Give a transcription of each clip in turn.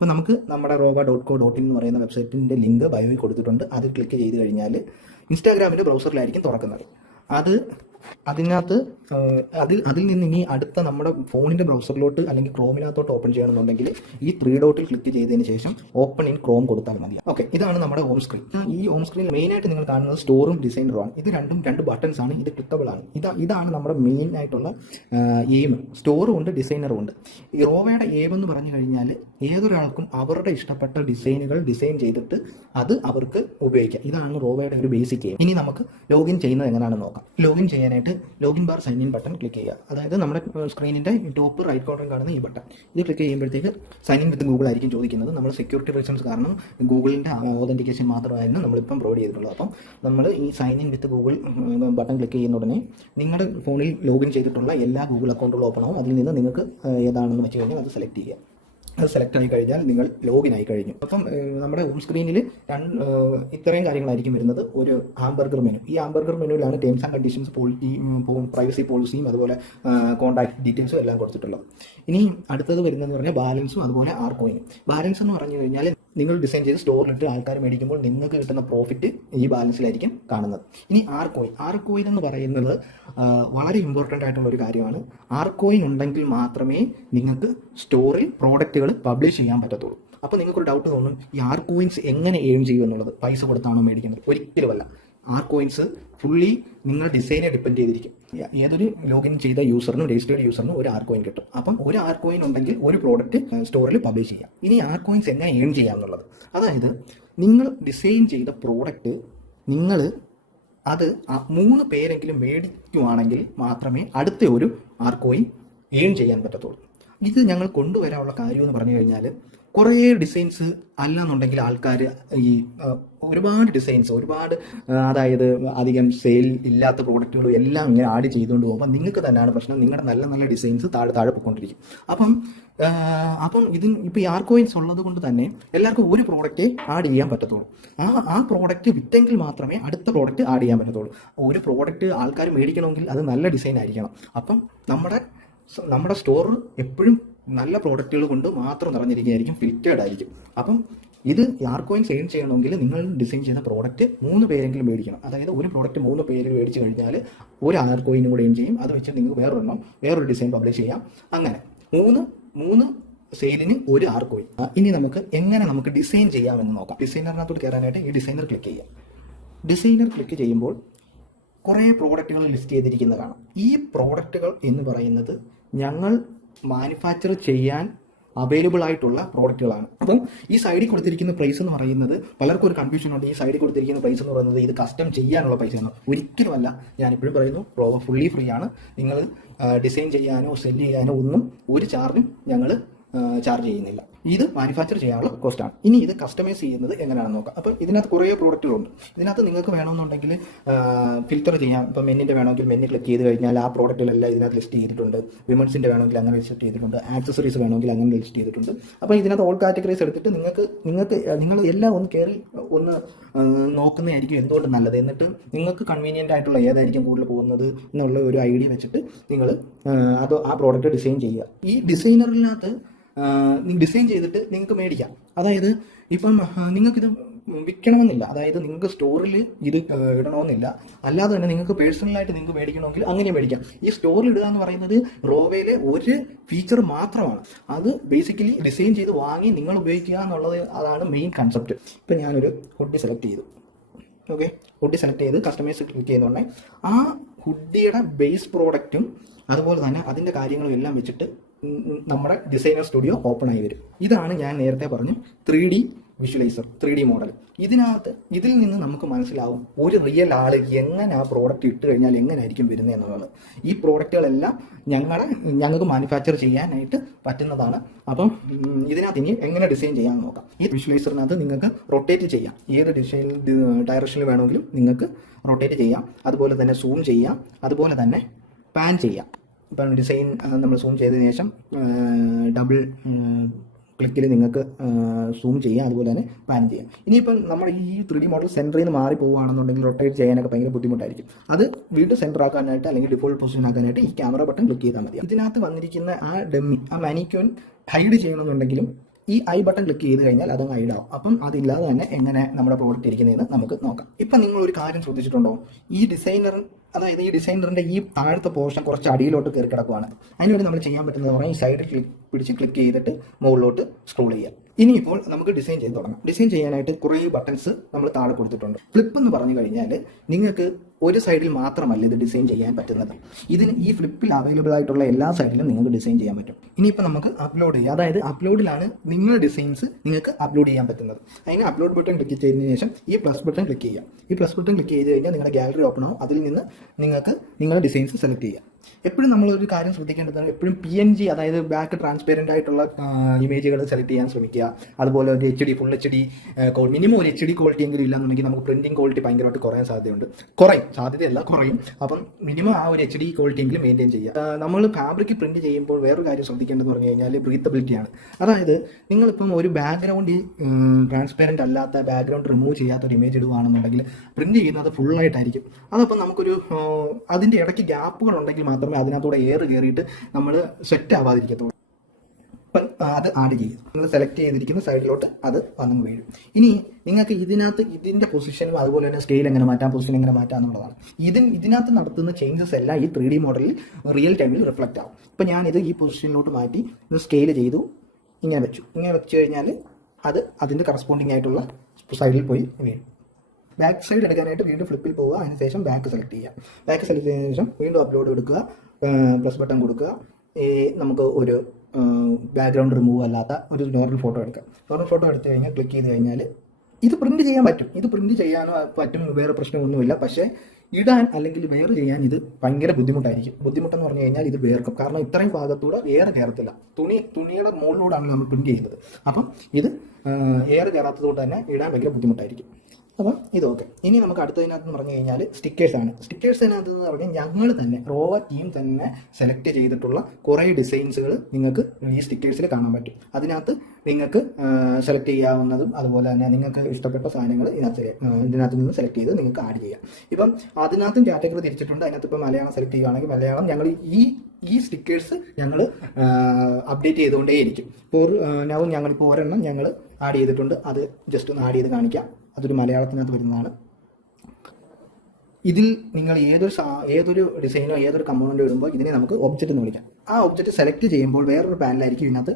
അപ്പോൾ നമുക്ക് നമ്മുടെ rowa.co.in എന്ന് പറയുന്ന വെബ്സൈറ്റിൻ്റെ ലിങ്ക് ബയോയിൽ കൊടുത്തിട്ടുണ്ട്. അത് ക്ലിക്ക് ചെയ്ത് കഴിഞ്ഞാൽ ഇൻസ്റ്റാഗ്രാമിൻ്റെ ബ്രൗസറിലായിരിക്കും തുറക്കുന്നത്. അതിനകത്ത് അതിൽ നിന്ന് ഇനി അടുത്ത നമ്മുടെ ഫോണിൻ്റെ ബ്രൗസറിലോട്ട് അല്ലെങ്കിൽ ക്രോമിനകത്തോട്ട് ഓപ്പൺ ചെയ്യണമെന്നുണ്ടെങ്കിൽ ഈ 3 ഡോട്ടിൽ ക്ലിക്ക് ചെയ്തതിന് ശേഷം ഓപ്പൺ ഇൻ ക്രോം കൊടുത്താൽ മതി. ഓക്കെ, ഇതാണ് നമ്മുടെ ഹോം സ്ക്രീൻ. ഈ ഹോം സ്ക്രീനിൽ മെയിനായിട്ട് നിങ്ങൾ കാണുന്നത് സ്റ്റോറും ഡിസൈനറുമാണ്. ഇത് രണ്ട് ബട്ടൺസ് ആണ്. ഇത് ക്ലിക്കബിൾ ആണ്. ഇതാണ് നമ്മുടെ മെയിൻ ആയിട്ടുള്ള എയിം. സ്റ്റോറും ഉണ്ട്, ഡിസൈനറും ഉണ്ട്. ഈ റോവയുടെ എയിം എന്ന് പറഞ്ഞു കഴിഞ്ഞാൽ ഏതൊരാൾക്കും അവരുടെ ഇഷ്ടപ്പെട്ട ഡിസൈനുകൾ ഡിസൈൻ ചെയ്തിട്ട് അത് അവർക്ക് ഉപയോഗിക്കാം. ഇതാണ് റോവയുടെ ഒരു ബേസിക് എയിം. ഇനി നമുക്ക് ലോഗിൻ ചെയ്യുന്നത് എങ്ങനെയാണെന്ന് നോക്കാം. ലോഗിൻ ചെയ്യാനായിട്ട് login bar sign in button click ചെയ്യുക. അതായത് നമ്മുടെ സ്ക്രീനിൻ്റെ ടോപ്പ് റൈറ്റ് കോർണറിൽ കാണുന്ന ഈ ബട്ടൺ ഇത് ക്ലിക്ക് ചെയ്യുമ്പോഴത്തേക്ക് സൈൻ ഇൻ വിത്ത് ഗൂഗിൾ ആയിരിക്കും ചോദിക്കുന്നത്. നമ്മൾ സെക്യൂരിറ്റി റീസൺസ് കാരണം ഗൂഗിളിൻ്റെ ഓതൻറ്റിക്കേഷൻ മാത്രമായിരുന്നു നമ്മളിപ്പം പ്രൊവൈഡ് ചെയ്തിട്ടുള്ളത്. അപ്പം നമ്മൾ ഈ sign in with Google button click ചെയ്യുന്ന ഉടനെ നിങ്ങളുടെ ഫോണിൽ ലോഗിൻ ചെയ്തിട്ടുള്ള എല്ലാ ഗൂഗിൾ അക്കൗണ്ടുകളും ഓപ്പൺ ആവും. അതിൽ നിന്ന് നിങ്ങൾക്ക് ഏതാണെന്ന് വെച്ച് കഴിഞ്ഞാൽ അത് സെലക്ട് ചെയ്യുക. അത് സെലക്ട് ആയി കഴിഞ്ഞാൽ നിങ്ങൾ ലോഗിൻ ആയി കഴിഞ്ഞു. അപ്പം നമ്മുടെ ഹോം സ്ക്രീനിൽ ഇത്രയും കാര്യങ്ങളായിരിക്കും വരുന്നത്. ഒരു ഹാംബർഗർ മെനു. ഈ ഹാംബർഗർ മെനുവിലാണ് ടേംസ് ആൻഡ് കണ്ടീഷൻസ്, പ്രൈവസി പോളിസിയും അതുപോലെ കോൺടാക്ട് ഡീറ്റെയിൽസും എല്ലാം കൊടുത്തിട്ടുള്ളത്. ഇനി അടുത്തത് വരുന്നതെന്ന് പറഞ്ഞാൽ ബാലൻസും അതുപോലെ ആർകോയിനും. ബാലൻസ് എന്ന് പറഞ്ഞു കഴിഞ്ഞാൽ നിങ്ങൾ ഡിസൈൻ ചെയ്ത് സ്റ്റോറിലിട്ട് ആൾക്കാർ മേടിക്കുമ്പോൾ നിങ്ങൾക്ക് കിട്ടുന്ന പ്രോഫിറ്റ് ഈ ബാലൻസിലായിരിക്കും കാണുന്നത്. ഇനി ആർകോയിൻ എന്ന് പറയുന്നത് വളരെ ഇമ്പോർട്ടൻ്റ് ആയിട്ടുള്ള ഒരു കാര്യമാണ്. ആർകോയിൻ ഉണ്ടെങ്കിൽ മാത്രമേ നിങ്ങൾക്ക് സ്റ്റോറിൽ പ്രോഡക്റ്റുകൾ പബ്ലിഷ് ചെയ്യാൻ പറ്റത്തുള്ളൂ. അപ്പോൾ നിങ്ങൾക്കൊരു ഡൗട്ട് തോന്നും, ഈ ആർകോയിൻസ് എങ്ങനെ ഏൺ ചെയ്യും എന്നുള്ളത്. പൈസ കൊടുത്താണോ മേടിക്കുന്നത്? ഒരിക്കലുമല്ല. ആർകോയിൻസ് ഫുള്ളി നിങ്ങൾ ഡിസൈനെ ഡിപ്പെൻഡ് ചെയ്തിരിക്കും. ഏതൊരു ലോഗിൻ ചെയ്ത യൂസറിനും രജിസ്റ്റേർഡ് യൂസറിനും ഒരു ആർകോയിൻ കിട്ടും. അപ്പം ഒരു ആർകോയിൻ ഉണ്ടെങ്കിൽ ഒരു പ്രോഡക്റ്റ് സ്റ്റോറിൽ പബ്ലിഷ് ചെയ്യാം. ഇനി ആർകോയിൻസ് എങ്ങനെ ഏൺ ചെയ്യാം എന്നുള്ളത്, അതായത് നിങ്ങൾ ഡിസൈൻ ചെയ്ത പ്രോഡക്റ്റ് നിങ്ങൾ അത് 3 പേരെങ്കിലും മേടിക്കുവാണെങ്കിൽ മാത്രമേ അടുത്ത ഒരു ആർകോയിൻ ഏൺ ചെയ്യാൻ പറ്റത്തുള്ളൂ. ഇത് ഞങ്ങൾ കൊണ്ടുവരാനുള്ള കാര്യം എന്ന് പറഞ്ഞു കഴിഞ്ഞാൽ കുറേ ഡിസൈൻസ് അല്ലാന്നുണ്ടെങ്കിൽ ആൾക്കാർ ഈ ഒരുപാട് ഡിസൈൻസ് അതായത് അധികം സെയിൽ ഇല്ലാത്ത പ്രോഡക്റ്റുകളും എല്ലാം ഇങ്ങനെ ആഡ് ചെയ്തുകൊണ്ട് പോകുമ്പോൾ നിങ്ങൾക്ക് തന്നെയാണ് പ്രശ്നം. നിങ്ങളുടെ നല്ല നല്ല ഡിസൈൻസ് താഴെ പോയിക്കൊണ്ടിരിക്കും. അപ്പം ഇപ്പോൾ ഈ ആർകോയിൻസ് ഉള്ളത് കൊണ്ട് തന്നെ എല്ലാവർക്കും ഒരു പ്രോഡക്റ്റ് ആഡ് ചെയ്യാൻ പറ്റത്തുള്ളൂ. ആ പ്രോഡക്റ്റ് വിറ്റെങ്കിൽ മാത്രമേ അടുത്ത പ്രോഡക്റ്റ് ആഡ് ചെയ്യാൻ പറ്റത്തുള്ളൂ. ഒരു പ്രോഡക്റ്റ് ആൾക്കാർ മേടിക്കണമെങ്കിൽ അത് നല്ല ഡിസൈൻ ആയിരിക്കണം. അപ്പം നമ്മുടെ സ്റ്റോർ എപ്പോഴും നല്ല പ്രോഡക്റ്റുകൾ കൊണ്ട് മാത്രം നിറഞ്ഞിരിക്കുകയായിരിക്കും, ഫിൽറ്റേഡ് ആയിരിക്കും. അപ്പം ഇത് ആർകോയിൻസ് ഏൺ ചെയ്യണമെങ്കിൽ നിങ്ങൾ ഡിസൈൻ ചെയ്യുന്ന പ്രോഡക്റ്റ് 3 പേരെങ്കിലും മേടിക്കണം. അതായത് ഒരു പ്രോഡക്റ്റ് 3 പേര് മേടിച്ച് കഴിഞ്ഞാൽ ഒരു ആർകോയിനും കൂടെ ഏൺ ചെയ്യും. അത് വെച്ച് നിങ്ങൾക്ക് വേറൊരു ഡിസൈൻ പബ്ലിഷ് ചെയ്യാം. അങ്ങനെ മൂന്ന് സെയിലിന് ഒരു ആർകോയിൻ. ഇനി നമുക്ക് ഡിസൈൻ ചെയ്യാമെന്ന് നോക്കാം. ഡിസൈനറിനകത്തോട്ട് കയറാനായിട്ട് ഈ ഡിസൈനർ ക്ലിക്ക് ചെയ്യാം. ഡിസൈനർ ക്ലിക്ക് ചെയ്യുമ്പോൾ കുറേ പ്രോഡക്റ്റുകൾ ലിസ്റ്റ് ചെയ്തിരിക്കുന്നത് കാണാം. ഈ പ്രോഡക്റ്റുകൾ എന്ന് പറയുന്നത് ഞങ്ങൾ മാനുഫാക്ചർ ചെയ്യാൻ അവൈലബിൾ ആയിട്ടുള്ള പ്രോഡക്റ്റുകളാണ്. അപ്പം ഈ സൈഡിൽ കൊടുത്തിരിക്കുന്ന പ്രൈസ് എന്ന് പറയുന്നത് പലർക്കും ഒരു കൺഫ്യൂഷൻ ഉണ്ട്. ഈ സൈഡിൽ കൊടുത്തിരിക്കുന്ന പ്രൈസ് എന്ന് പറയുന്നത് ഇത് കസ്റ്റം ചെയ്യാനുള്ള പൈസയാണ്. ഒരിക്കലുമല്ല. ഞാനിപ്പോഴും പറയുന്നു, ഫുള്ളി ഫ്രീ ആണ്. നിങ്ങൾ ഡിസൈൻ ചെയ്യാനോ സെല് ചെയ്യാനോ ഒന്നും ഒരു ചാർജും ഞങ്ങൾ ചാർജ് ചെയ്യുന്നില്ല. ഇത് മാനുഫാക്ചർ ചെയ്യാനുള്ള കോസ്റ്റാണ്. ഇനി ഇത് കസ്റ്റമൈസ് ചെയ്യുന്നത് എങ്ങനെയാണെന്ന് നോക്കാം. അപ്പം ഇതിനകത്ത് കുറേ പ്രോഡക്റ്റുകളുണ്ട്. ഇതിനകത്ത് നിങ്ങൾക്ക് വേണമെന്നുണ്ടെങ്കിൽ ഫിൽറ്റർ ചെയ്യാം. ഇപ്പം മെന്നിൻ്റെ വേണമെങ്കിൽ മെന്ന് ക്ലിക്ക് ചെയ്ത് കഴിഞ്ഞാൽ ആ പ്രോഡക്റ്റുകളെല്ലാം ഇതിനകത്ത് ലിസ്റ്റ് ചെയ്തിട്ടുണ്ട്. വിമൻസിൻ്റെ വേണമെങ്കിൽ അങ്ങനെ ലിസ്റ്റ് ചെയ്തിട്ടുണ്ട്. ആക്സസറീസ് വേണമെങ്കിൽ അങ്ങനെ ലിസ്റ്റ് ചെയ്തിട്ടുണ്ട്. അപ്പോൾ ഇതിനകത്ത് ഓൾ കാറ്റഗറീസ് എടുത്തിട്ട് നിങ്ങൾ എല്ലാം ഒന്ന് കയറി നോക്കുന്നതായിരിക്കും എന്തുകൊണ്ട് നല്ലത്. എന്നിട്ട് നിങ്ങൾക്ക് കൺവീനിയൻ്റ് ആയിട്ടുള്ള ഏതായിരിക്കും കൂടുതൽ പോകുന്നത് എന്നുള്ള ഒരു ഐഡിയ വെച്ചിട്ട് നിങ്ങൾ ആ പ്രോഡക്റ്റ് ഡിസൈൻ ചെയ്യുക. ഈ ഡിസൈനറിനകത്ത് ഡിസൈൻ ചെയ്തിട്ട് നിങ്ങൾക്ക് മേടിക്കാം. അതായത് ഇപ്പം നിങ്ങൾക്കിത് വിൽക്കണമെന്നില്ല. അതായത് നിങ്ങൾക്ക് സ്റ്റോറിൽ ഇത് ഇടണമെന്നില്ല. അല്ലാതെ തന്നെ നിങ്ങൾക്ക് പേഴ്സണലായിട്ട് നിങ്ങൾക്ക് മേടിക്കണമെങ്കിൽ അങ്ങനെ മേടിക്കാം. ഈ സ്റ്റോറിൽ ഇടുക എന്ന് പറയുന്നത് റോവയിലെ ഒരു ഫീച്ചർ മാത്രമാണ്. അത് ബേസിക്കലി ഡിസൈൻ ചെയ്ത് വാങ്ങി നിങ്ങൾ ഉപയോഗിക്കുക എന്നുള്ളത് അതാണ് മെയിൻ കൺസെപ്റ്റ്. ഇപ്പം ഞാനൊരു ഹുഡി സെലക്ട് ചെയ്തു. ഓക്കെ, ഹുഡി സെലക്ട് ചെയ്ത് കസ്റ്റമൈസ് ക്ലിക്ക് ചെയ്യുന്നുണ്ടെങ്കിൽ ആ ഹുഡിയുടെ ബേസ് പ്രോഡക്റ്റും അതുപോലെ തന്നെ അതിൻ്റെ കാര്യങ്ങളും എല്ലാം വെച്ചിട്ട് നമ്മുടെ ഡിസൈനർ സ്റ്റുഡിയോ ഓപ്പൺ ആയി വരും. ഇതാണ് ഞാൻ നേരത്തെ പറഞ്ഞു 3D വിഷ്വലൈസർ, 3D മോഡൽ. ഇതിൽ നിന്ന് നമുക്ക് മനസ്സിലാവും ഒരു റിയൽ ആൾ എങ്ങനെ ആ പ്രോഡക്റ്റ് ഇട്ട് കഴിഞ്ഞാൽ എങ്ങനെയായിരിക്കും വരുന്നത് എന്നുള്ളത്. ഈ പ്രോഡക്റ്റുകളെല്ലാം ഞങ്ങൾക്ക് മാനുഫാക്ചർ ചെയ്യാനായിട്ട് പറ്റുന്നതാണ്. അപ്പം ഇതിനകത്ത് ഇനി എങ്ങനെ ഡിസൈൻ ചെയ്യാമെന്ന് നോക്കാം. ഈ വിഷ്വലൈസറിനകത്ത് നിങ്ങൾക്ക് റൊട്ടേറ്റ് ചെയ്യാം. ഏത് ഡയറക്ഷനിൽ വേണമെങ്കിലും നിങ്ങൾക്ക് റൊട്ടേറ്റ് ചെയ്യാം. അതുപോലെ തന്നെ സൂം ചെയ്യാം. അതുപോലെ തന്നെ പാൻ ചെയ്യാം. ഇപ്പം ഡിസൈൻ നമ്മൾ സൂം ചെയ്തതിന് ശേഷം ഡബിൾ ക്ലിക്കിൽ നിങ്ങൾക്ക് സൂം ചെയ്യാം. അതുപോലെ തന്നെ പാൻ ചെയ്യാം. ഇനിയിപ്പം നമ്മൾ ഈ 3D മോഡൽ സെൻറ്ററിൽ നിന്ന് മാറി പോവുകയാണെന്നുണ്ടെങ്കിൽ റൊട്ടേറ്റ് ചെയ്യാനൊക്കെ ഭയങ്കര ബുദ്ധിമുട്ടായിരിക്കും. അത് വീണ്ടും സെൻറ്റർ ആക്കാനായിട്ട് അല്ലെങ്കിൽ ഡിഫോൾട്ട് പൊസിഷൻ ആക്കാനായിട്ട് ഈ ക്യാമറ ബട്ടൺ ക്ലിക്ക് ചെയ്താൽ മതി. ഇതിനകത്ത് വന്നിരിക്കുന്ന ആ ഡമ്മി, ആ മാനിക്യൂൻ ഹൈഡ് ചെയ്യണമെന്നുണ്ടെങ്കിലും ഈ ഐ ബട്ടൺ ക്ലിക്ക് ചെയ്ത് കഴിഞ്ഞാൽ അതങ്ങ് ഹൈഡ് ആവും. അപ്പം അതില്ലാതെ തന്നെ എങ്ങനെ നമ്മുടെ പ്രോഡക്റ്റ് ഇരിക്കുന്നതെന്ന് നമുക്ക് നോക്കാം. ഇപ്പം നിങ്ങൾ ഒരു കാര്യം ശ്രദ്ധിച്ചിട്ടുണ്ടോ, ഈ അതായത് ഈ ഡിസൈനറിന്റെ ഈ താഴത്തെ പോർഷൻ കുറച്ച് അടിയിലോട്ട് കയറി കിടക്കുവാണ്. അതിനുവേണ്ടി നമ്മൾ ചെയ്യാൻ പറ്റുന്നത് പറഞ്ഞാൽ ഈ സൈഡിൽ പിടിച്ച് ക്ലിക്ക് ചെയ്തിട്ട് മുകളിലോട്ട് സ്ക്രോൾ ചെയ്യാം. ഇനിയിപ്പോൾ നമുക്ക് ഡിസൈൻ ചെയ്ത് തുടങ്ങാം. ഡിസൈൻ ചെയ്യാനായിട്ട് കുറേ ബട്ടൺസ് നമ്മൾ താഴെ കൊടുത്തിട്ടുണ്ട്. ഫ്ലിപ്പ് എന്ന് പറഞ്ഞു കഴിഞ്ഞാൽ നിങ്ങൾക്ക് ഒരു സൈഡിൽ മാത്രമല്ല ഇത് ഡിസൈൻ ചെയ്യാൻ പറ്റുന്നത്. ഇതിന് ഈ ഫ്ലിപ്പിൽ അവൈലബിൾ ആയിട്ടുള്ള എല്ലാ സൈഡിലും നിങ്ങൾക്ക് ഡിസൈൻ ചെയ്യാൻ പറ്റും. ഇനിയിപ്പോൾ നമുക്ക് അപ്ലോഡ് ചെയ്യാം. അതായത് അപ്ലോഡിലാണ് നിങ്ങളുടെ ഡിസൈൻസ് നിങ്ങൾക്ക് അപ്ലോഡ് ചെയ്യാൻ പറ്റുന്നത്. അതിന് അപ്ലോഡ് ബട്ടൺ ക്ലിക്ക് ചെയ്തതിന് ശേഷം ഈ പ്ലസ് ബട്ടൺ ക്ലിക്ക് ചെയ്യാം. ഈ പ്ലസ് ബട്ടൺ ക്ലിക്ക് ചെയ്ത് കഴിഞ്ഞാൽ നിങ്ങളുടെ ഗാലറി ഓപ്പൺ ആവും. അതിൽ നിന്ന് നിങ്ങൾക്ക് നിങ്ങളുടെ ഡിസൈൻസ് സെലക്ട് ചെയ്യാം. എപ്പോഴും നമ്മളൊരു കാര്യം ശ്രദ്ധിക്കേണ്ടതാണ്, എപ്പോഴും PNG അതായത് ബാക്ക് ട്രാൻസ്പെറൻ്റ് ആയിട്ടുള്ള ഇമേജുകൾ സെലക്ട് ചെയ്യാൻ ശ്രമിക്കുക. അതുപോലെ ഒരു HD ഫുൾ HD മിനിമം ഒരു HD ക്വാളിറ്റി എങ്കിലും ഇല്ലാന്നുണ്ടെങ്കിൽ നമുക്ക് പ്രിന്റിംഗ് ക്വാളിറ്റി ഭയങ്കരമായിട്ട് കുറയാൻ സാധ്യതയുണ്ട്. കുറയും. അപ്പം മിനിമം ആ ഒരു HD ക്വാളിറ്റി എങ്കിലും മെയിൻറ്റെയിൻ ചെയ്യുക. നമ്മൾ ഫാബ്രിക് പ്രിന്റ് ചെയ്യുമ്പോൾ വേറൊരു കാര്യം ശ്രദ്ധിക്കേണ്ടതെന്ന് പറഞ്ഞു കഴിഞ്ഞാൽ ബ്രീത്തബിലിറ്റിയാണ്. അതായത് നിങ്ങളിപ്പം ഒരു ബാക്ക്ഗ്രൗണ്ട് ട്രാൻസ്പെറൻ്റ് അല്ലാത്ത ബാക്ക്ഗ്രൗണ്ട് റിമൂവ് ചെയ്യാത്ത ഒരു ഇമേജ് ഇടുകയാണെന്നുണ്ടെങ്കിൽ പ്രിന്റ് ചെയ്യുന്നത് ഫുള്ളായിട്ടായിരിക്കും. അതപ്പം നമുക്കൊരു അതിൻ്റെ ഇടയ്ക്ക് ഗ്യാപ്പുകൾ ഉണ്ടെങ്കിൽ മാത്രമേ അതിനകത്തൂടെ എയർ കയറിയിട്ട് നമ്മൾ സെറ്റ് ആവാതിരിക്കത്തുള്ളൂ. അപ്പം അത് ആഡ് ചെയ്യും. നിങ്ങൾ സെലക്ട് ചെയ്തിരിക്കുന്ന സൈഡിലോട്ട് അത് വന്നു വീഴും. ഇനി നിങ്ങൾക്ക് ഇതിൻ്റെ പൊസിഷനും അതുപോലെ തന്നെ സ്കെയിൽ എങ്ങനെ മാറ്റാം, പൊസിഷൻ എങ്ങനെ മാറ്റാം എന്നുള്ളതാണ്. ഇതിനകത്ത് നടത്തുന്ന ചേഞ്ചസ് എല്ലാം ഈ 3D മോഡലിൽ റിയൽ ടൈമിൽ റിഫ്ലക്റ്റ് ആവും. ഇപ്പം ഞാനിത് ഈ പൊസിഷനിലോട്ട് മാറ്റി ഇത് സ്കെയിൽ ചെയ്തു, ഇങ്ങനെ വെച്ചു കഴിഞ്ഞാൽ അത് അതിൻ്റെ കറസ്പോണ്ടിങ് ആയിട്ടുള്ള സൈഡിൽ പോയി വീഴും. ബാക്ക് സൈഡ് എടുക്കാനായിട്ട് വീണ്ടും ഫ്ലിപ്പിൽ പോവുക. അതിനുശേഷം ബാക്ക് സെലക്ട് ചെയ്യുക. ബാക്ക് സെലക്ട് ചെയ്തതിനു ശേഷം വീണ്ടും അപ്ലോഡ് എടുക്കുക, പ്ലസ് ബട്ടൺ കൊടുക്കുക. നമുക്ക് ഒരു ബാക്ക്ഗ്രൗണ്ട് റിമൂവ് അല്ലാത്ത ഒരു നോർമൽ ഫോട്ടോ എടുക്കാം. നോർമൽ ഫോട്ടോ എടുത്തു കഴിഞ്ഞാൽ ക്ലിക്ക് ചെയ്ത് കഴിഞ്ഞാൽ ഇത് പ്രിന്റ് ചെയ്യാൻ പറ്റും. ഇത് പ്രിന്റ് ചെയ്യാനോ പറ്റും, വേറെ പ്രശ്നമൊന്നുമില്ല. പക്ഷേ ഇടാൻ അല്ലെങ്കിൽ വെയർ ചെയ്യാൻ ഇത് ഭയങ്കര ബുദ്ധിമുട്ടായിരിക്കും. ബുദ്ധിമുട്ടെന്ന് പറഞ്ഞു കഴിഞ്ഞാൽ ഇത് വേർക്കും. കാരണം ഇത്രയും ഭാഗത്തൂടെ എയർ കയറത്തില്ല. തുണിയുടെ മുകളിലൂടെയാണ് നമ്മൾ പ്രിന്റ് ചെയ്യുന്നത്. അപ്പം ഇത് എയർ കയറാത്തതുകൊണ്ട് തന്നെ ഇടാൻ ഭയങ്കര ബുദ്ധിമുട്ടായിരിക്കും. അപ്പം ഇതൊക്കെ. ഇനി നമുക്ക് അടുത്തതിനകത്ത് പറഞ്ഞു കഴിഞ്ഞാൽ സ്റ്റിക്കേഴ്സാണ്. സ്റ്റിക്കേഴ്സിനകത്ത് എന്ന് പറഞ്ഞാൽ ഞങ്ങൾ തന്നെ റോവ ടീം തന്നെ സെലക്ട് ചെയ്തിട്ടുള്ള കുറേ ഡിസൈൻസുകൾ നിങ്ങൾക്ക് ഈ സ്റ്റിക്കേഴ്സിൽ കാണാൻ പറ്റും. അതിനകത്ത് നിങ്ങൾക്ക് സെലക്ട് ചെയ്യാവുന്നതും അതുപോലെ തന്നെ നിങ്ങൾക്ക് ഇഷ്ടപ്പെട്ട സാധനങ്ങൾ ഇതിനകത്ത് നിന്ന് സെലക്ട് ചെയ്ത് നിങ്ങൾക്ക് ആഡ് ചെയ്യാം. ഇപ്പം അതിനകത്തും കാറ്റഗറി തിരിച്ചിട്ടുണ്ട്. അതിനകത്ത് ഇപ്പോൾ മലയാളം സെലക്ട് ചെയ്യുകയാണെങ്കിൽ മലയാളം ഞങ്ങൾ ഈ സ്റ്റിക്കേഴ്സ് ഞങ്ങൾ അപ്ഡേറ്റ് ചെയ്തുകൊണ്ടേയിരിക്കും. ഞങ്ങളിപ്പോൾ ഒരെണ്ണം ഞങ്ങൾ ആഡ് ചെയ്തിട്ടുണ്ട്. അത് ജസ്റ്റ് ഒന്ന് ആഡ് ചെയ്ത് കാണിക്കാം. അതൊരു മലയാളത്തിനകത്ത് വരുന്നതാണ്. ഇതിൽ നിങ്ങൾ ഏതൊരു ഡിസൈനോ ഏതൊരു കമ്പോണൻറ്റോ ഇടുമ്പോൾ ഇതിനെ നമുക്ക് ഒബ്ജക്റ്റ് എന്ന് വിളിക്കാം. ആ ഒബ്ജക്റ്റ് സെലക്ട് ചെയ്യുമ്പോൾ വേറൊരു പാനലായിരിക്കും ഇതിനകത്ത്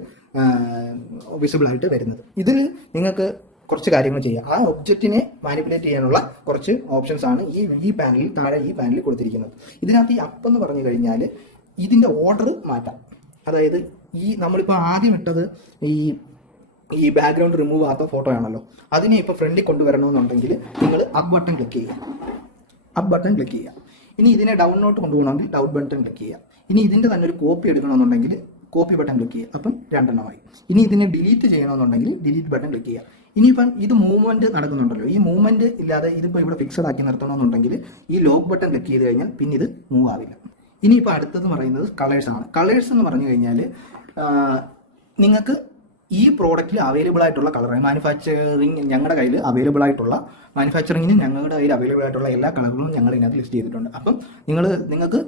വിസിബിൾ ആയിട്ട് വരുന്നത്. ഇതിൽ നിങ്ങൾക്ക് കുറച്ച് കാര്യങ്ങൾ ചെയ്യാം. ആ ഒബ്ജക്റ്റിനെ മാനിപ്പുലേറ്റ് ചെയ്യാനുള്ള കുറച്ച് ഓപ്ഷൻസ് ആണ് ഈ പാനലിൽ താഴെ ഈ പാനലിൽ കൊടുത്തിരിക്കുന്നത്. ഇതിനകത്ത് ഈ അപ്പ് എന്ന് പറഞ്ഞു കഴിഞ്ഞാൽ ഇതിൻ്റെ ഓർഡർ മാറ്റാം. അതായത് നമ്മളിപ്പോൾ ആദ്യം ഇട്ടത് ഈ ബാക്ക്ഗ്രൗണ്ട് റിമൂവ് ആകാത്ത ഫോട്ടോ ആണല്ലോ. അതിനെ ഇപ്പോൾ ഫ്രണ്ടിൽ കൊണ്ടുവരണമെന്നുണ്ടെങ്കിൽ നിങ്ങൾ അപ്പ് ബട്ടൺ ക്ലിക്ക് ചെയ്യുക. ഇനി ഇതിനെ ഡൗണിലോട്ട് കൊണ്ടുപോകണമെങ്കിൽ ഡൗൺ ബട്ടൺ ക്ലിക്ക് ചെയ്യുക. ഇനി ഇതിൻ്റെ തന്നെ ഒരു കോപ്പി എടുക്കണമെന്നുണ്ടെങ്കിൽ കോപ്പി ബട്ടൺ ക്ലിക്ക് ചെയ്യുക. അപ്പം 2 എണ്ണമായി. ഇനി ഇതിനെ ഡിലീറ്റ് ചെയ്യണമെന്നുണ്ടെങ്കിൽ ഡിലീറ്റ് ബട്ടൺ ക്ലിക്ക് ചെയ്യുക. ഇനിയിപ്പം ഇത് മൂവ്മെന്റ് നടക്കുന്നുണ്ടല്ലോ, ഈ മൂവ്മെന്റ് ഇല്ലാതെ ഇതിപ്പോൾ ഇവിടെ ഫിക്സഡ് ആക്കി നിർത്തണമെന്നുണ്ടെങ്കിൽ ഈ ലോക്ക് ബട്ടൺ ക്ലിക്ക് ചെയ്ത് കഴിഞ്ഞാൽ പിന്നെ ഇത് മൂവ് ആവില്ല. ഇനിയിപ്പോൾ അടുത്തത് പറയുന്നത് കളേഴ്സാണ്. കളേഴ്സ് എന്ന് പറഞ്ഞു കഴിഞ്ഞാൽ നിങ്ങൾക്ക് ഈ പ്രോഡക്റ്റിൽ അവൈലബിൾ ആയിട്ടുള്ള കളർ ഞങ്ങളുടെ കയ്യിൽ അവൈലബിൾ ആയിട്ടുള്ള എല്ലാ കളറുകളും ഞങ്ങൾ ഇതിനകത്ത് ലിസ്റ്റ് ചെയ്തിട്ടുണ്ട്. അപ്പം നിങ്ങൾക്ക്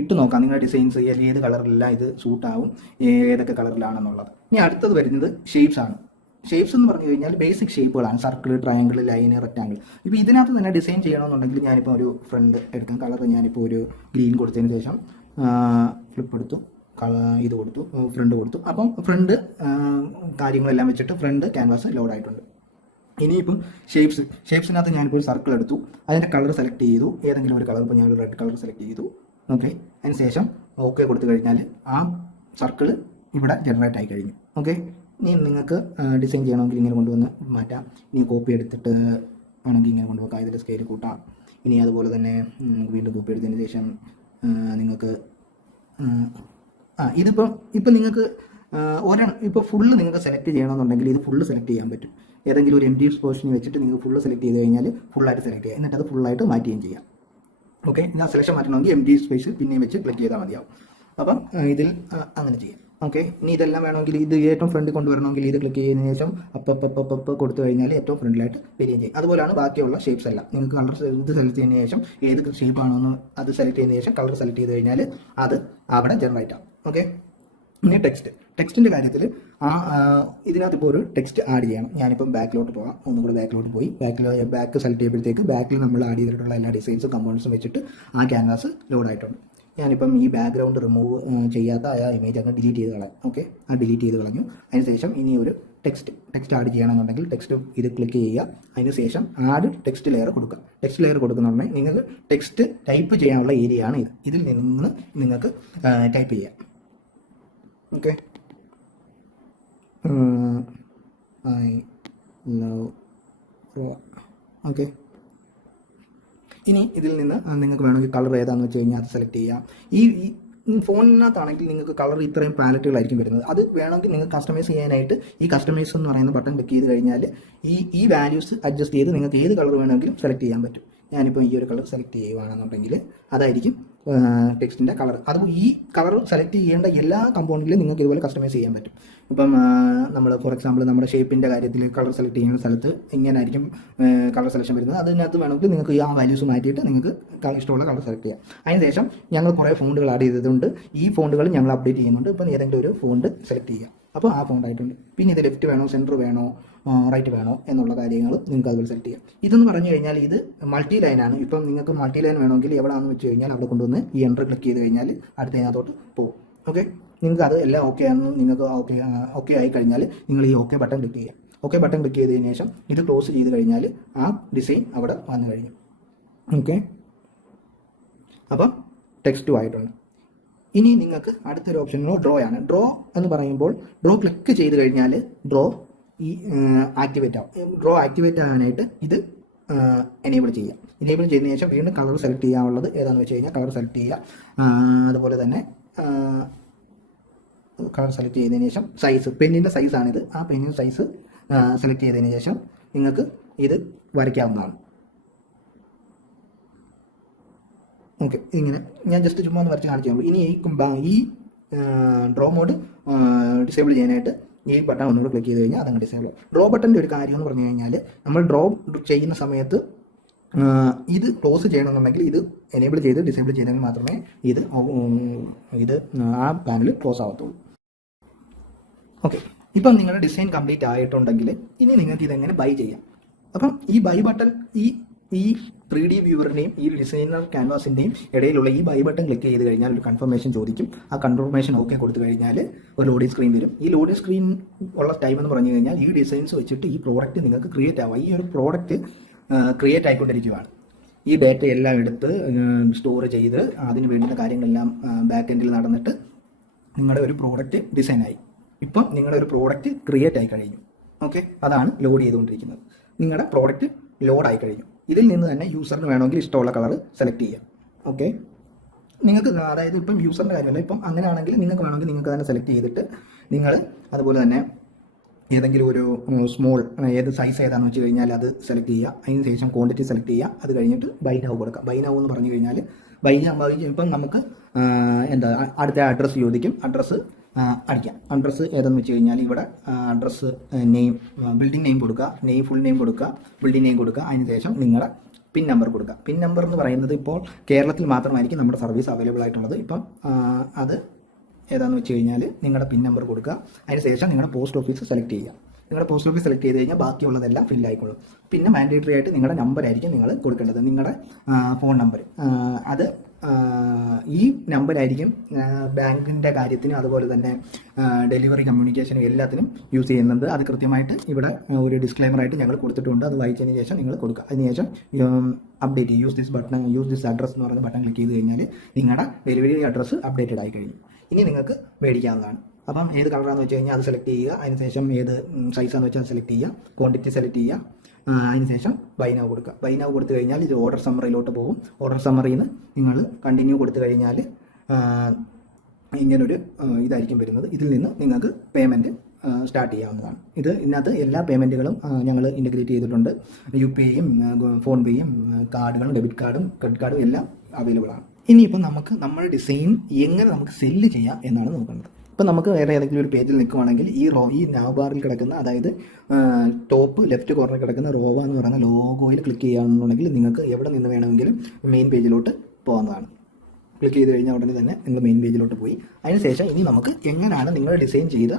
ഇട്ട് നോക്കാം നിങ്ങളുടെ ഡിസൈൻസ് ഏത് കളറിലെല്ലാം ഇത് സൂട്ടാവും, ഏതൊക്കെ കളറിലാണെന്നുള്ളത്. ഇനി അടുത്തത് വരുന്നത് ഷേപ്സ് ആണ്. ഷേപ്സ് എന്ന് പറഞ്ഞു കഴിഞ്ഞാൽ ബേസിക് ഷേപ്പുകളാണ്. Circle, triangle, line, rectangle. ഇപ്പോൾ ഇതിനകത്ത് തന്നെ ഡിസൈൻ ചെയ്യണമെന്നുണ്ടെങ്കിൽ ഞാനിപ്പോൾ ഒരു ഫ്രണ്ട് എടുക്കാം. കളർ ഞാനിപ്പോൾ ഒരു ഗ്രീൻ കൊടുത്തതിന് ശേഷം ഫ്ലിപ്പ് എടുത്തു, ഇത് കൊടുത്തു, ഫ്രണ്ട് കൊടുത്തു. അപ്പം ഫ്രണ്ട് കാര്യങ്ങളെല്ലാം വെച്ചിട്ട് ഫ്രണ്ട് ക്യാൻവാസ് ലോഡ് ആയിട്ടുണ്ട്. ഇനിയിപ്പം ഷേപ്സിനകത്ത് ഞാനിപ്പോൾ ഒരു സർക്കിൾ എടുത്തു, അതിൻ്റെ കളർ സെലക്ട് ചെയ്തു, ഏതെങ്കിലും ഒരു കളർ. ഇപ്പോൾ ഞാനൊരു റെഡ് കളർ സെലക്ട് ചെയ്തു. ഓക്കെ, അതിന് ശേഷം ഓക്കെ കൊടുത്തു കഴിഞ്ഞാൽ ആ സർക്കിൾ ഇവിടെ ജനറേറ്റ് ആയി കഴിഞ്ഞു. ഓക്കെ, ഇനി നിങ്ങൾക്ക് ഡിസൈൻ ചെയ്യണമെങ്കിൽ ഇങ്ങനെ കൊണ്ടുവന്ന് മാറ്റാം. ഇനി കോപ്പി എടുത്തിട്ട് വേണമെങ്കിൽ ഇങ്ങനെ കൊണ്ടുപോകാം. ഇതിൽ സ്കെയിൽ കൂട്ടാം. ഇനി അതുപോലെ തന്നെ വീണ്ടും കോപ്പി എടുത്തതിന് ശേഷം നിങ്ങൾക്ക് ഇപ്പം നിങ്ങൾക്ക് ഇപ്പോൾ ഫുള്ള് നിങ്ങൾക്ക് സെലക്ട് ചെയ്യണമെന്നുണ്ടെങ്കിൽ ഇത് ഫുള്ള് സെലക്ട് ചെയ്യാൻ പറ്റും. ഏതെങ്കിലും ഒരു empty പോർഷൻ വെച്ചിട്ട് നിങ്ങൾക്ക് ഫുള്ള് സെലക്ട് ചെയ്ത് കഴിഞ്ഞാൽ ഫുള്ളായിട്ട് സെലക്ട് ചെയ്യാം. എന്നിട്ട് അത് ഫുള്ളായിട്ട് മാറ്റുകയും ചെയ്യാം. ഓക്കെ, ഞാൻ സെലക്ഷൻ മാറ്റണമെങ്കിൽ empty സ്പേസ് പിന്നെയും വെച്ച് ക്ലിക്ക് ചെയ്താൽ മതിയാവും. അപ്പം ഇതിൽ അങ്ങനെ ചെയ്യാം. ഓക്കെ, ഇനി ഇതെല്ലാം വേണമെങ്കിൽ ഇത് ഏറ്റവും ഫ്രണ്ടിൽ കൊണ്ടുവരണമെങ്കിൽ ഇത് ക്ലിക്ക് ചെയ്തതിനു ശേഷം അപ്പ് കൊടുത്തു കഴിഞ്ഞാൽ ഏറ്റവും ഫ്രണ്ടിലായിട്ട് വരികയും ചെയ്യും. അതുപോലെയാണ് ബാക്കിയുള്ള ഷേപ്സ് എല്ലാം. നിങ്ങൾക്ക് കളർ ഇത് സെലക്ട് ചെയ്തതിനു ശേഷം ഏത് ഷേപ്പ് ആണോന്ന് അത് സെലക്ട് ചെയ്തതിനു ശേഷം കളർ സെലക്ട് ചെയ്ത് കഴിഞ്ഞാൽ അത് അവിടെ ജനറേറ്റ് ആവും. ഓക്കെ, ഇനി ടെക്സ്റ്റ് ടെക്സ്റ്റിൻ്റെ കാര്യത്തിൽ ഇതിനകത്ത് ഇപ്പോൾ ഒരു ടെക്സ്റ്റ് ആഡ് ചെയ്യണം. ഞാനിപ്പം ബാക്കിലോട്ട് പോകാം, ഒന്നുകൂടെ ബാക്കിലോട്ട് പോയി ബാക്ക് സെലക്ട് ചെയ്യുമ്പോഴത്തേക്ക് ബാക്കിൽ നമ്മൾ ആഡ് ചെയ്തിട്ടുള്ള എല്ലാ ഡിസൈൻസും കമ്പോണൻസും വെച്ചിട്ട് ആ ക്യാൻവാസ് ലോഡ് ആയിട്ടുണ്ട്. ഞാനിപ്പം ഈ ബാക്ക്ഗ്രൗണ്ട് റിമൂവ് ചെയ്യാത്ത ആ ഇമേജ് അങ്ങ് ഡിലീറ്റ് ചെയ്ത് കളയാം. ഓക്കെ, ആ ഡിലീറ്റ് ചെയ്ത് കളഞ്ഞു. അതിനുശേഷം ഇനി ഒരു ടെക്സ്റ്റ് ആഡ് ചെയ്യണമെന്നുണ്ടെങ്കിൽ ടെക്സ്റ്റ് ഇത് ക്ലിക്ക് ചെയ്യുക. അതിനുശേഷം ആഡ് ടെക്സ്റ്റ് ലെയർ കൊടുക്കുക. ടെക്സ്റ്റ് ലെയർ കൊടുക്കുന്നുണ്ടെങ്കിൽ നിങ്ങൾക്ക് ടെക്സ്റ്റ് ടൈപ്പ് ചെയ്യാനുള്ള ഏരിയ ആണ് ഇത്. ഇതിൽ നിന്ന് നിങ്ങൾക്ക് ടൈപ്പ് ചെയ്യാം. Okay, I love okay. ഇനി ഇതിൽ നിന്ന് നിങ്ങൾക്ക് വേണമെങ്കിൽ കളർ ഏതാണെന്ന് വെച്ച് കഴിഞ്ഞാൽ അത് സെലക്ട് ചെയ്യാം. ഈ ഫോണിനകത്താണെങ്കിൽ നിങ്ങൾക്ക് കളർ ഇത്രയും പാലറ്റുകളായിരിക്കും വരുന്നത്. അത് വേണമെങ്കിൽ നിങ്ങൾക്ക് കസ്റ്റമൈസ് ചെയ്യാനായിട്ട് ഈ കസ്റ്റമൈസ് എന്ന് പറയുന്ന ബട്ടൺ ക്ലിക്ക് ചെയ്ത് കഴിഞ്ഞാൽ ഈ വാല്യൂസ് അഡ്ജസ്റ്റ് ചെയ്ത് നിങ്ങൾക്ക് ഏത് കളർ വേണമെങ്കിലും സെലക്ട് ചെയ്യാൻ പറ്റും. ഞാനിപ്പോൾ ഈ ഒരു കളർ സെലക്ട് ചെയ്യുകയാണെന്നുണ്ടെങ്കിൽ അതായിരിക്കും ടെക്സ്റ്റിൻ്റെ കളർ. അത് ഈ കളർ സെലക്ട് ചെയ്യേണ്ട എല്ലാ കമ്പോണൻറ്റിലും നിങ്ങൾക്ക് ഇതുപോലെ കസ്റ്റമൈസ് ചെയ്യാൻ പറ്റും. ഇപ്പം നമ്മൾ ഫോർ എക്സാമ്പിൾ നമ്മുടെ ഷേപ്പിൻ്റെ കാര്യത്തിൽ കളർ സെലക്ട് ചെയ്യുന്ന സ്ഥലത്ത് ഇങ്ങനായിരിക്കും കളർ സെലക്ഷൻ വരുന്നത്. അതിനകത്ത് വേണമെങ്കിൽ നിങ്ങൾക്ക് ആ വാല്യൂസ് മാറ്റിയിട്ട് നിങ്ങൾക്ക് ഇഷ്ടമുള്ള കളർ സെലക്ട് ചെയ്യാം. അതിനുശേഷം ഞങ്ങൾ കുറേ ഫോണ്ടുകൾ ആഡ് ചെയ്തിട്ടുണ്ട്. ഈ ഫോണ്ടുകൾ ഞങ്ങൾ അപ്ഡേറ്റ് ചെയ്യുന്നുണ്ട്. ഇപ്പം ഏതെങ്കിലും ഒരു ഫോണ്ട് സെലക്ട് ചെയ്യുക. അപ്പോൾ ആ ഫോണ്ട് ആയിട്ടുണ്ട്. പിന്നെ ഇത് ലെഫ്റ്റ് വേണോ സെൻറ്റർ വേണോ റൈറ്റ് വേണോ എന്നുള്ള കാര്യങ്ങൾ നിങ്ങൾക്ക് അതുപോലെ സെലക്ട് ചെയ്യാം. ഇതെന്ന് പറഞ്ഞു കഴിഞ്ഞാൽ ഇത് മൾട്ടി ലൈനാണ്. ഇപ്പം നിങ്ങൾക്ക് മൾട്ടി ലൈൻ വേണമെങ്കിൽ എവിടെയാണെന്ന് വെച്ച് കഴിഞ്ഞാൽ അവിടെ കൊണ്ടുവന്ന് ഈ എൻ്റർ ക്ലിക്ക് ചെയ്ത് കഴിഞ്ഞാൽ അടുത്തതിനകത്തോട്ട് പോകും. ഓക്കെ, നിങ്ങൾക്ക് അത് എല്ലാം ഓക്കെ ആണെന്ന് നിങ്ങൾക്ക് ഓക്കെ ആയി കഴിഞ്ഞാൽ നിങ്ങൾ ഈ ഓക്കെ ബട്ടൺ ക്ലിക്ക് ചെയ്യാം. ഓക്കെ ബട്ടൺ ക്ലിക്ക് ചെയ്തതിന് ശേഷം ഇത് ക്ലോസ് ചെയ്ത് കഴിഞ്ഞാൽ ആ ഡിസൈൻ അവിടെ വന്നു കഴിഞ്ഞു. ഓക്കെ, അപ്പം ടെക്സ്റ്റും ആയിട്ടുണ്ട്. ഇനി നിങ്ങൾക്ക് അടുത്തൊരു ഓപ്ഷൻ ഡ്രോ ആണ്. ഡ്രോ എന്ന് പറയുമ്പോൾ ഡ്രോ ക്ലിക്ക് ചെയ്ത് കഴിഞ്ഞാൽ ഡ്രോ ആക്ടിവേറ്റ് ആവും. ഡ്രോ ആക്ടിവേറ്റ് ആകാനായിട്ട് ഇത് എനേബിൾ ചെയ്യാം. എനേബിൾ ചെയ്തതിന് ശേഷം വീണ്ടും കളർ സെലക്ട് ചെയ്യാനുള്ളത് ഏതാണെന്ന് വെച്ച് കഴിഞ്ഞാൽ കളർ സെലക്ട് ചെയ്യുക. അതുപോലെ തന്നെ കളർ സെലക്ട് ചെയ്തതിന് ശേഷം സൈസ്, പെന്നിൻ്റെ സൈസാണിത്. ആ പെന്നിൻ്റെ സൈസ് സെലക്ട് ചെയ്തതിന് ശേഷം നിങ്ങൾക്ക് ഇത് വരയ്ക്കാവുന്നതാണ്. ഓക്കെ, ഇങ്ങനെ ഞാൻ ജസ്റ്റ് ചുമ്മാ ഒന്ന് വരച്ച് കാണിച്ചു തരുമ്പോൾ ഇനി ഈ ഡ്രോ മോഡ് ഡിസേബിൾ ചെയ്യാനായിട്ട് ഈ ബട്ടൺ ഒന്നുകൂടെ ക്ലിക്ക് ചെയ്ത് കഴിഞ്ഞാൽ അതങ്ങ് ഡിസേബിൾ. ഡ്രോ ബട്ടൻ്റെ ഒരു കാര്യം എന്ന് പറഞ്ഞു കഴിഞ്ഞാൽ നമ്മൾ ഡ്രോ ചെയ്യുന്ന സമയത്ത് ഇത് ക്ലോസ് ചെയ്യണമെന്നുണ്ടെങ്കിൽ ഇത് എനേബിൾ ചെയ്ത് ഡിസേബിൾ ചെയ്തെങ്കിൽ മാത്രമേ ഇത് ആ പാനൽ ക്ലോസ് ആവത്തുള്ളൂ. ഓക്കെ, ഇപ്പം നിങ്ങളുടെ ഡിസൈൻ കംപ്ലീറ്റ് ആയിട്ടുണ്ടെങ്കിൽ ഇനി നിങ്ങൾക്ക് ഇതെങ്ങനെ ബൈ ചെയ്യാം. അപ്പം ഈ ബൈ ബട്ടൺ ഈ 3D വ്യൂവറിൻ്റെയും ഈ ഡിസൈനർ ക്യാൻവാസിൻ്റെയും ഇടയിലുള്ള ഈ ബൈ ബട്ടൺ ക്ലിക്ക് ചെയ്ത് കഴിഞ്ഞാൽ ഒരു കൺഫർമേഷൻ ചോദിക്കും. ആ കൺഫർമേഷൻ ഓക്കെ കൊടുത്തു കഴിഞ്ഞാൽ ഒരു ലോഡിംഗ് സ്ക്രീൻ വരും. ഈ ലോഡിംഗ് സ്ക്രീൻ ഉള്ള ടൈം എന്ന് പറഞ്ഞു കഴിഞ്ഞാൽ ഈ ഡിസൈൻസ് വെച്ചിട്ട് ഈ പ്രോഡക്റ്റ് നിങ്ങൾക്ക് ക്രിയേറ്റ് ആവാം. ഈ ഒരു പ്രോഡക്റ്റ് ക്രിയേറ്റ് ആയിക്കൊണ്ടിരിക്കുകയാണ്. ഈ ഡേറ്റ എല്ലാം എടുത്ത് സ്റ്റോർ ചെയ്ത് അതിന് വേണ്ടുന്ന കാര്യങ്ങളെല്ലാം ബാക്ക് എൻഡിൽ നടന്നിട്ട് നിങ്ങളുടെ ഒരു പ്രോഡക്റ്റ് ഡിസൈനായി. ഇപ്പം നിങ്ങളുടെ ഒരു പ്രോഡക്റ്റ് ക്രിയേറ്റ് ആയി കഴിഞ്ഞു. ഓക്കെ, അതാണ് ലോഡ് ചെയ്തുകൊണ്ടിരിക്കുന്നത്. നിങ്ങളുടെ പ്രോഡക്റ്റ് ലോഡായി കഴിഞ്ഞു. ഇതിൽ നിന്ന് തന്നെ യൂസറിന് വേണമെങ്കിൽ ഇഷ്ടമുള്ള കളർ സെലക്ട് ചെയ്യാം. ഓക്കെ, നിങ്ങൾക്ക് അതായത് ഇപ്പം യൂസറിൻ്റെ കാര്യമല്ല, ഇപ്പം അങ്ങനെയാണെങ്കിൽ നിങ്ങൾക്ക് വേണമെങ്കിൽ നിങ്ങൾക്ക് തന്നെ സെലക്ട് ചെയ്തിട്ട് നിങ്ങൾ അതുപോലെ തന്നെ ഏതെങ്കിലും ഒരു സ്മോൾ ഏത് സൈസ് ഏതാണെന്ന് വെച്ച് കഴിഞ്ഞാൽ അത് സെലക്ട് ചെയ്യുക. അതിന് ശേഷം ക്വാണ്ടിറ്റി സെലക്ട് ചെയ്യുക. അത് കഴിഞ്ഞിട്ട് ബൈ നൗ കൊടുക്കുക. ബൈ നൗ എന്ന് പറഞ്ഞു കഴിഞ്ഞാൽ ഇപ്പം നമുക്ക് എന്താ അടുത്ത അഡ്രസ്സ് ചോദിക്കും. അഡ്രസ്സ് അടിക്കാം. അഡ്രസ്സ് ഏതെന്ന് വെച്ച് കഴിഞ്ഞാൽ ഇവിടെ അഡ്രസ്സ് നെയിം, ബിൽഡിംഗ് നെയിം കൊടുക്കുക, ഫുൾ നെയിം കൊടുക്കുക, ബിൽഡിംഗ് നെയിം കൊടുക്കുക. അതിന് ശേഷം നിങ്ങളുടെ പിൻ നമ്പർ കൊടുക്കുക. പിൻ നമ്പർ എന്ന് പറയുന്നത് ഇപ്പോൾ കേരളത്തിൽ മാത്രമായിരിക്കും നമ്മുടെ സർവീസ് അവൈലബിൾ ആയിട്ടുള്ളത്. ഇപ്പം അത് ഏതാണെന്ന് വെച്ച് കഴിഞ്ഞാൽ നിങ്ങളുടെ പിൻ നമ്പർ കൊടുക്കുക. അതിന് ശേഷം നിങ്ങളുടെ പോസ്റ്റ് ഓഫീസ് സെലക്ട് ചെയ്യുക. നിങ്ങളുടെ പോസ്റ്റ് ഓഫീസ് സെലക്ട് ചെയ്ത് കഴിഞ്ഞാൽ ബാക്കിയുള്ളതെല്ലാം ഫിൽ ആയിക്കോളും. പിന്നെ മാൻഡേറ്ററി ആയിട്ട് നിങ്ങളുടെ നമ്പർ ആയിരിക്കും നിങ്ങൾ കൊടുക്കേണ്ടത്, നിങ്ങളുടെ ഫോൺ നമ്പർ. അത് ഈ നമ്പറായിരിക്കും ബാങ്കിൻ്റെ കാര്യത്തിനും അതുപോലെ തന്നെ ഡെലിവറി കമ്മ്യൂണിക്കേഷനും എല്ലാത്തിനും യൂസ് ചെയ്യുന്നത്. അത് കൃത്യമായിട്ട് ഇവിടെ ഒരു ഡിസ്ക്ലൈമറായിട്ട് ഞങ്ങൾ കൊടുത്തിട്ടുണ്ട്. അത് വായിച്ചതിന് ശേഷം നിങ്ങൾ കൊടുക്കുക. അതിനുശേഷം update use this button, use this address എന്ന് പറയുന്ന ബട്ടൺ ക്ലിക്ക് ചെയ്ത് കഴിഞ്ഞാൽ നിങ്ങളുടെ ഡെലിവറി അഡ്രസ്സ് അപ്ഡേറ്റഡ് ആയി കഴിഞ്ഞു. ഇനി നിങ്ങൾക്ക് മേടിക്കാവുന്നതാണ്. അപ്പം ഏത് കളറാണെന്ന് വെച്ച് കഴിഞ്ഞാൽ അത് സെലക്ട് ചെയ്യുക. അതിനുശേഷം ഏത് സൈസാണെന്ന് വെച്ചാൽ സെലക്ട് ചെയ്യുക. ക്വാണ്ടിറ്റി സെലക്ട് ചെയ്യുക. അതിനുശേഷം ബൈ നൗ കൊടുക്കുക. ബൈ നൗ കൊടുത്തു കഴിഞ്ഞാൽ ഇത് ഓർഡർ സമ്മറിയിലോട്ട് പോകും. ഓർഡർ സമ്മറിയിൽ നിന്ന് നിങ്ങൾ കണ്ടിന്യൂ കൊടുത്തു കഴിഞ്ഞാൽ ഇങ്ങനൊരു ഇതായിരിക്കും വരുന്നത്. ഇതിൽ നിന്ന് നിങ്ങൾക്ക് പേയ്മെൻറ്റ് സ്റ്റാർട്ട് ചെയ്യാവുന്നതാണ്. ഇതിനകത്ത് എല്ലാ പേയ്മെൻറ്റുകളും ഞങ്ങൾ ഇൻ്റഗ്രേറ്റ് ചെയ്തിട്ടുണ്ട്. UPIയും ഫോൺ പേയും കാർഡുകളും ഡെബിറ്റ് കാർഡും ക്രെഡിറ്റ് കാർഡും എല്ലാം അവൈലബിൾ ആണ്. ഇനിയിപ്പോൾ നമുക്ക് നമ്മുടെ ഡിസൈൻ എങ്ങനെ നമുക്ക് സെല്ല് ചെയ്യാം എന്നാണ് നോക്കേണ്ടത്. ഇപ്പം നമുക്ക് വേറെ ഏതെങ്കിലും ഒരു പേജിൽ നിൽക്കുവാണെങ്കിൽ ഈ നാവ് ബാറിൽ കിടക്കുന്ന, അതായത് ടോപ്പ് ലെഫ്റ്റ് കോർണറിൽ കിടക്കുന്ന റോവ എന്ന് പറയുന്ന ലോഗോയിൽ ക്ലിക്ക് ചെയ്യുകയാണെന്നുണ്ടെങ്കിൽ നിങ്ങൾക്ക് എവിടെ നിന്ന് വേണമെങ്കിലും മെയിൻ പേജിലോട്ട് പോകാവുന്നതാണ്. ക്ലിക്ക് ചെയ്ത് കഴിഞ്ഞാൽ ഉടനെ തന്നെ നിങ്ങൾ മെയിൻ പേജിലോട്ട് പോയി. അതിനുശേഷം ഇനി നമുക്ക് എങ്ങനെയാണ് നിങ്ങൾ ഡിസൈൻ ചെയ്ത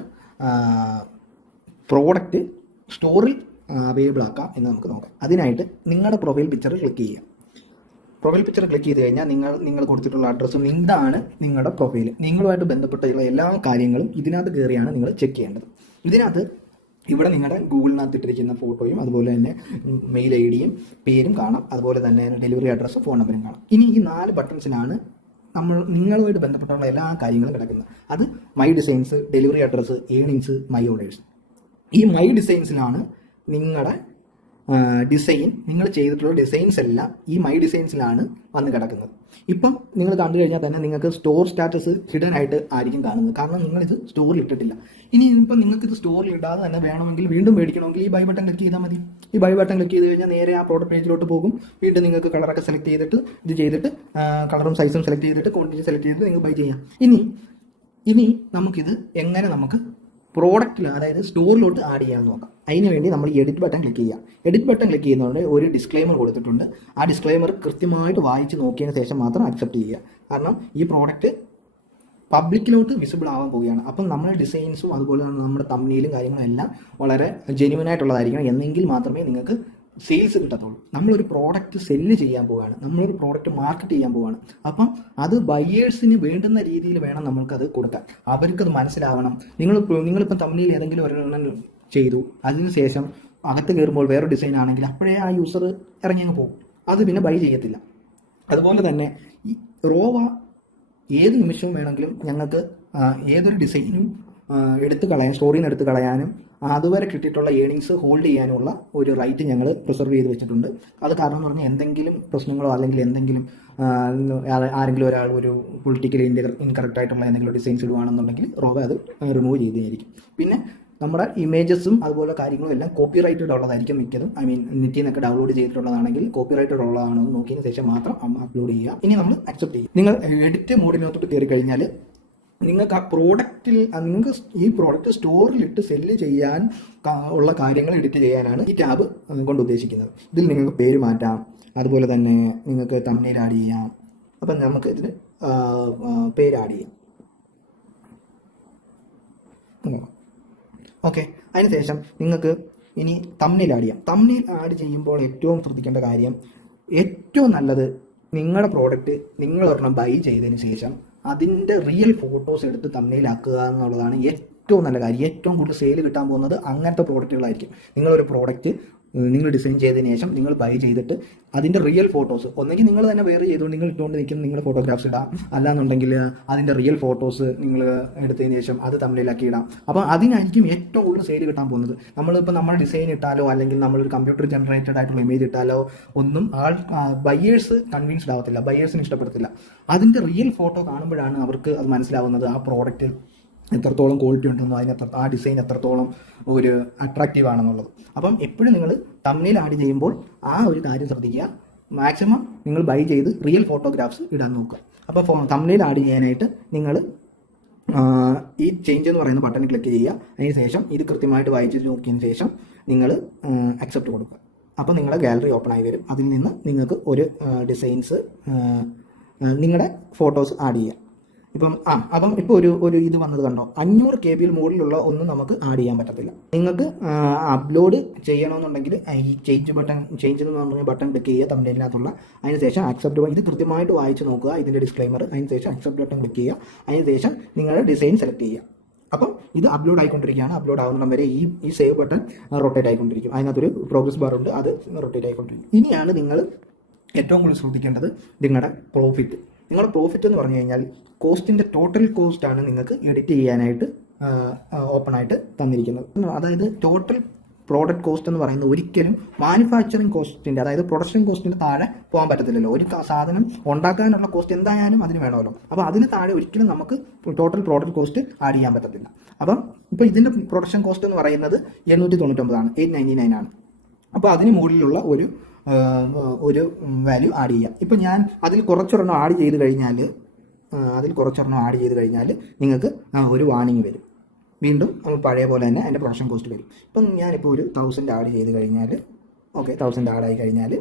പ്രോഡക്റ്റ് സ്റ്റോറിൽ അവൈലബിൾ ആക്കാം എന്ന് നമുക്ക് നോക്കാം. അതിനായിട്ട് നിങ്ങളുടെ പ്രൊഫൈൽ പിക്ചർ ക്ലിക്ക് ചെയ്യുക. പ്രൊഫൈൽ പിക്ചർ ക്ലിക്ക് ചെയ്ത് കഴിഞ്ഞാൽ നിങ്ങൾ കൊടുത്തിട്ടുള്ള അഡ്രസ്സും ഇതാണ് നിങ്ങളുടെ പ്രൊഫൈൽ. നിങ്ങളുമായിട്ട് ബന്ധപ്പെട്ടുള്ള എല്ലാ കാര്യങ്ങളും ഇതിനകത്ത് കയറിയാണ് നിങ്ങൾ ചെക്ക് ചെയ്യേണ്ടത്. ഇതിനകത്ത് ഇവിടെ നിങ്ങളുടെ ഗൂഗിളിനകത്ത് ഇട്ടിരിക്കുന്ന ഫോട്ടോയും അതുപോലെ തന്നെ മെയിൽ ഐ ഡിയും പേരും കാണാം, അതുപോലെ തന്നെ ഡെലിവറി അഡ്രസ്സും ഫോൺ നമ്പറും കാണാം. ഇനി ഈ 4 ബട്ടൺസിലാണ് നിങ്ങളുമായിട്ട് ബന്ധപ്പെട്ടുള്ള എല്ലാ കാര്യങ്ങളും കിടക്കുന്നത്. അത് my designs, delivery address, earnings, my orders. ഈ മൈ ഡിസൈൻസിലാണ് നിങ്ങളുടെ ഡിസൈൻ, നിങ്ങൾ ചെയ്തിട്ടുള്ള ഡിസൈൻസ് എല്ലാം ഈ മൈ ഡിസൈൻസിലാണ് വന്ന് കിടക്കുന്നത്. ഇപ്പം നിങ്ങൾ കണ്ടു കഴിഞ്ഞാൽ തന്നെ നിങ്ങൾക്ക് സ്റ്റോർ സ്റ്റാറ്റസ് ഹിഡൻ ആയിട്ട് ആയിരിക്കും കാണുന്നത്, കാരണം നിങ്ങളിത് സ്റ്റോറിൽ ഇട്ടിട്ടില്ല. ഇനി ഇപ്പം നിങ്ങൾക്ക് ഇത് സ്റ്റോറിൽ ഇടാതെ തന്നെ വേണമെങ്കിൽ വീണ്ടും മേടിക്കണമെങ്കിൽ ഈ ബൈ ബട്ടൺ ക്ലിക്ക് ചെയ്താൽ മതി. ഈ ബൈ ബട്ടൺ ക്ലിക്ക് ചെയ്ത് കഴിഞ്ഞാൽ നേരെ ആ പ്രോഡക്റ്റ് പേജിലോട്ട് പോകും. വീണ്ടും നിങ്ങൾക്ക് കളറൊക്കെ സെലക്ട് ചെയ്തിട്ട് ഇത് ചെയ്തിട്ട് കളറും സൈസും സെലക്ട് ചെയ്തിട്ട് ക്വാണ്ടിറ്റി സെലക്ട് ചെയ്തിട്ട് നിങ്ങൾക്ക് ബൈ ചെയ്യാം. ഇനി നമുക്കിത് എങ്ങനെ നമുക്ക് പ്രോഡക്റ്റിൽ, അതായത് സ്റ്റോറിലോട്ട് ആഡ് ചെയ്യാമെന്ന് നോക്കാം. അതിന് വേണ്ടി നമ്മൾ എഡിറ്റ് ബട്ടൺ ക്ലിക്ക് ചെയ്യുക. എഡിറ്റ് ബട്ടൺ ക്ലിക്ക് ചെയ്യുന്നതുകൊണ്ട് ഒരു ഡിസ്ക്ലെയിമർ കൊടുത്തിട്ടുണ്ട്. ആ ഡിസ്ക്ലെയിമർ കൃത്യമായിട്ട് വായിച്ച് നോക്കിയതിന് ശേഷം മാത്രം അക്സെപ്റ്റ് ചെയ്യുക. കാരണം ഈ പ്രോഡക്റ്റ് പബ്ലിക്കിലോട്ട് വിസിബിൾ ആവാൻ പോവുകയാണ്. അപ്പം നമ്മുടെ ഡിസൈൻസും അതുപോലെ തന്നെ നമ്മുടെ തമ്മിലും കാര്യങ്ങളും എല്ലാം വളരെ ജെന്യുവൻ ആയിട്ടുള്ളതായിരിക്കണം. എന്നെങ്കിൽ മാത്രമേ നിങ്ങൾക്ക് സെയിൽസ് കിട്ടത്തുള്ളൂ. നമ്മളൊരു പ്രോഡക്റ്റ് സെല്ല് ചെയ്യാൻ പോവുകയാണ്, നമ്മളൊരു പ്രോഡക്റ്റ് മാർക്കറ്റ് ചെയ്യാൻ പോവുകയാണ്. അത് ബയേഴ്സിന് വേണ്ടുന്ന രീതിയിൽ വേണം നമ്മൾക്കത് കൊടുക്കാൻ. അവർക്കത് മനസ്സിലാവണം. നിങ്ങളിപ്പം തമ്മിൽ ഏതെങ്കിലും ഒരെണ്ണം ചെയ്തു, അതിനുശേഷം അകത്ത് കയറുമ്പോൾ വേറെ ഡിസൈൻ ആണെങ്കിൽ അപ്പോഴേ ആ യൂസർ ഇറങ്ങി അങ്ങ് പോകും, അത് പിന്നെ ബൈ ചെയ്യത്തില്ല. അതുപോലെ തന്നെ ഈ റോവ ഏത് നിമിഷവും വേണമെങ്കിലും ഞങ്ങൾക്ക് ഏതൊരു ഡിസൈനും സ്റ്റോറിയിൽ നിന്ന് എടുത്ത് കളയാനും അതുവരെ കിട്ടിയിട്ടുള്ള ഏണിങ്സ് ഹോൾഡ് ചെയ്യാനുള്ള ഒരു റൈറ്റ് ഞങ്ങൾ പ്രിസർവ് ചെയ്ത് വെച്ചിട്ടുണ്ട്. അത് കാരണം എന്ന് പറഞ്ഞാൽ എന്തെങ്കിലും പ്രശ്നങ്ങളോ അല്ലെങ്കിൽ എന്തെങ്കിലും ആരെങ്കിലും ഒരാൾ ഒരു പൊളിറ്റിക്കലി ഇൻകറക്റ്റ് ആയിട്ടുള്ള എന്തെങ്കിലും ഡിസൈൻസ് ഇടുകയാണെന്നുണ്ടെങ്കിൽ റോവ അത് റിമൂവ് ചെയ്തതായിരിക്കും. പിന്നെ നമ്മുടെ ഇമേജസും അതുപോലെ കാര്യങ്ങളും എല്ലാം കോപ്പി റൈറ്റഡ് ഉള്ളതായിരിക്കും മിക്കതും. നെറ്റിൽ നിന്നൊക്കെ ഡൗൺലോഡ് ചെയ്തിട്ടുള്ളതാണെങ്കിൽ കോപ്പി റൈറ്റഡ് ഉള്ളതാണോ എന്ന് നോക്കിയതിന് ശേഷം മാത്രം അപ്ലോഡ് ചെയ്യുക. ഇനി നമ്മൾ അക്സെപ്റ്റ് ചെയ്യും. നിങ്ങൾ എഡിറ്റ് മോഡിനകത്തോട്ട് കയറി കഴിഞ്ഞാൽ നിങ്ങൾക്ക് നിങ്ങൾക്ക് ഈ പ്രോഡക്റ്റ് സ്റ്റോറിലിട്ട് സെല്ല് ചെയ്യാൻ ഉള്ള കാര്യങ്ങൾ എഡിറ്റ് ചെയ്യാനാണ് ഈ ടാബ് കൊണ്ട് ഉദ്ദേശിക്കുന്നത്. ഇതിൽ നിങ്ങൾക്ക് പേര് മാറ്റാം, അതുപോലെ തന്നെ നിങ്ങൾക്ക് തംബ്നെയിൽ ആഡ് ചെയ്യാം. അപ്പം നമുക്ക് ഇതിന് പേര് ആഡ് ചെയ്യാം. ഓക്കെ, അതിനുശേഷം നിങ്ങൾക്ക് ഇനി തംബ്നെയിൽ ആഡ് ചെയ്യാം. തംബ്നെയിൽ ആഡ് ചെയ്യുമ്പോൾ ഏറ്റവും ശ്രദ്ധിക്കേണ്ട കാര്യം, ഏറ്റവും നല്ലത് നിങ്ങളുടെ പ്രോഡക്റ്റ് നിങ്ങളൊരെണ്ണം ബൈ ചെയ്തതിന് ശേഷം അതിൻ്റെ റിയൽ ഫോട്ടോസ് എടുത്ത് തംബ്നെയിലാക്കുക എന്നുള്ളതാണ് ഏറ്റവും നല്ല കാര്യം. ഏറ്റവും കൂടുതൽ സെയിൽ കിട്ടാൻ പോകുന്നത് അങ്ങനത്തെ പ്രോഡക്റ്റുകളായിരിക്കും. നിങ്ങളൊരു പ്രോഡക്റ്റ് നിങ്ങൾ ഡിസൈൻ ചെയ്തതിന് ശേഷം നിങ്ങൾ ബൈ ചെയ്തിട്ട് അതിൻ്റെ റിയൽ ഫോട്ടോസ് ഒന്നെങ്കിൽ നിങ്ങൾ തന്നെ വേറെ ചെയ്തുകൊണ്ട് നിങ്ങൾ ഇട്ടുകൊണ്ട് നിൽക്കുന്ന നിങ്ങളുടെ ഫോട്ടോഗ്രാഫ്സ് ഇടാം, അല്ലാന്നുണ്ടെങ്കിൽ അതിൻ്റെ റിയൽ ഫോട്ടോസ് നിങ്ങൾ എടുത്തതിന് ശേഷം അത് തംബ്നെയിലാക്കി ഇടാം. അപ്പോൾ അതിനായിരിക്കും ഏറ്റവും കൂടുതൽ സെയിൽ കിട്ടാൻ പോകുന്നത്. നമ്മളിപ്പോൾ നമ്മുടെ ഡിസൈൻ ഇട്ടാലോ അല്ലെങ്കിൽ നമ്മളൊരു കമ്പ്യൂട്ടർ ജനറേറ്റഡ് ആയിട്ടുള്ള ഇമേജ് ഇട്ടാലോ ഒന്നും ബയേഴ്സ് കൺവിൻസ്ഡ് ആവത്തില്ല, ബയേഴ്സിന് ഇഷ്ടപ്പെടത്തില്ല. അതിൻ്റെ റിയൽ ഫോട്ടോ കാണുമ്പോഴാണ് അവർക്ക് അത് മനസ്സിലാവുന്നത് ആ പ്രോഡക്റ്റ് എത്രത്തോളം ക്വാളിറ്റി ഉണ്ടെന്നോ ആ ഡിസൈൻ എത്രത്തോളം ഒരു അട്രാക്റ്റീവ് ആണെന്നുള്ളത്. അപ്പം എപ്പോഴും നിങ്ങൾ തംബ്നെയിൽ ആഡ് ചെയ്യുമ്പോൾ ആ ഒരു കാര്യം ശ്രദ്ധിക്കുക. മാക്സിമം നിങ്ങൾ ബൈ ചെയ്ത് റിയൽ ഫോട്ടോഗ്രാഫ്സ് ഇടാൻ നോക്കുക. അപ്പോൾ തംബ്നെയിൽ ആഡ് ചെയ്യാനായിട്ട് നിങ്ങൾ ഈ ചേഞ്ച് എന്ന് പറയുന്ന ബട്ടൺ ക്ലിക്ക് ചെയ്യുക. അതിന് ശേഷം ഇത് കൃത്യമായിട്ട് വായിച്ച് നോക്കിയതിന് ശേഷം നിങ്ങൾ അക്സെപ്റ്റ് കൊടുക്കുക. അപ്പോൾ നിങ്ങളുടെ ഗാലറി ഓപ്പൺ ആയി വരും. അതിൽ നിന്ന് നിങ്ങൾക്ക് ഒരു ഡിസൈൻസ് നിങ്ങളുടെ ഫോട്ടോസ് ആഡ് ചെയ്യാം. അപ്പം ഇപ്പോൾ ഒരു ഇത് വന്നത് കണ്ടോ, 500 KB മുകളിലുള്ള ഒന്നും നമുക്ക് ആഡ് ചെയ്യാൻ പറ്റത്തില്ല. നിങ്ങൾക്ക് അപ്ലോഡ് ചെയ്യണമെന്നുണ്ടെങ്കിൽ ഈ ചേഞ്ച് എന്ന് പറഞ്ഞ ബട്ടൺ ക്ലിക്ക് ചെയ്യുക തംബ്നെയിലിനകത്തുള്ള. അതിനുശേഷം അക്സെപ്റ്റ്, ഇത് കൃത്യമായിട്ട് വായിച്ച് നോക്കുക ഇതിൻ്റെ ഡിസ്ക്ലൈമർ. അതിനുശേഷം അക്സെപ്റ്റ് ബട്ടൺ ക്ലിക്ക് ചെയ്യുക. അതിനുശേഷം നിങ്ങളുടെ ഡിസൈൻ സെലക്ട് ചെയ്യുക. അപ്പം ഇത് അപ്ലോഡ് ആയിക്കൊണ്ടിരിക്കുകയാണ്. അപ്ലോഡ് ആവുന്നിടം വരെ ഈ സേവ് ബട്ടൺ റൊട്ടേറ്റ് ആയിക്കൊണ്ടിരിക്കും. അതിനകത്തൊരു പ്രോഗ്രസ് ബാർ ഉണ്ട്, അത് റൊട്ടേറ്റ് ആയിക്കൊണ്ടിരിക്കും. ഇനിയാണ് നിങ്ങൾ ഏറ്റവും കൂടുതൽ ശ്രദ്ധിക്കേണ്ടത് നിങ്ങളുടെ പ്രോഫിറ്റ്. നിങ്ങളുടെ പ്രോഫിറ്റ് എന്ന് പറഞ്ഞു കഴിഞ്ഞാൽ കോസ്റ്റിൻ്റെ ടോട്ടൽ കോസ്റ്റാണ് നിങ്ങൾക്ക് എഡിറ്റ് ചെയ്യാനായിട്ട് ഓപ്പൺ ആയിട്ട് തന്നിരിക്കുന്നത്. അതായത് ടോട്ടൽ പ്രോഡക്റ്റ് കോസ്റ്റ് എന്ന് പറയുന്നത് ഒരിക്കലും മാനുഫാക്ചറിങ് കോസ്റ്റിൻ്റെ, അതായത് പ്രൊഡക്ഷൻ കോസ്റ്റിൻ്റെ താഴെ പോകാൻ പറ്റത്തില്ലല്ലോ. ഒരു സാധനം ഉണ്ടാക്കാനുള്ള കോസ്റ്റ് എന്തായാലും അതിന് വേണമല്ലോ. അപ്പോൾ അതിന് താഴെ ഒരിക്കലും നമുക്ക് ടോട്ടൽ പ്രോഡക്റ്റ് കോസ്റ്റ് ആഡ് ചെയ്യാൻ പറ്റത്തില്ല. അപ്പം ഇപ്പോൾ ഇതിൻ്റെ പ്രൊഡക്ഷൻ കോസ്റ്റ് എന്ന് പറയുന്നത് 799 ആണ്, 899 ആണ്. അപ്പോൾ അതിന് മുകളിലുള്ള ഒരു വാല്യൂ ആഡ് ചെയ്യാം. ഇപ്പം ഞാൻ അതിൽ കുറച്ചൊരെണ്ണം ആഡ് ചെയ്ത് കഴിഞ്ഞാൽ നിങ്ങൾക്ക് ഒരു വാർണിംഗ് വരും. വീണ്ടും പഴയ പോലെ തന്നെ അതിൻ്റെ പ്രൊഡക്ഷൻ കോസ്റ്റ് വരും. ഇപ്പം ഞാനിപ്പോൾ ഒരു 1000 ആഡ് ചെയ്ത് കഴിഞ്ഞാൽ, ഓക്കെ 1000 ആഡ് ആയി കഴിഞ്ഞാൽ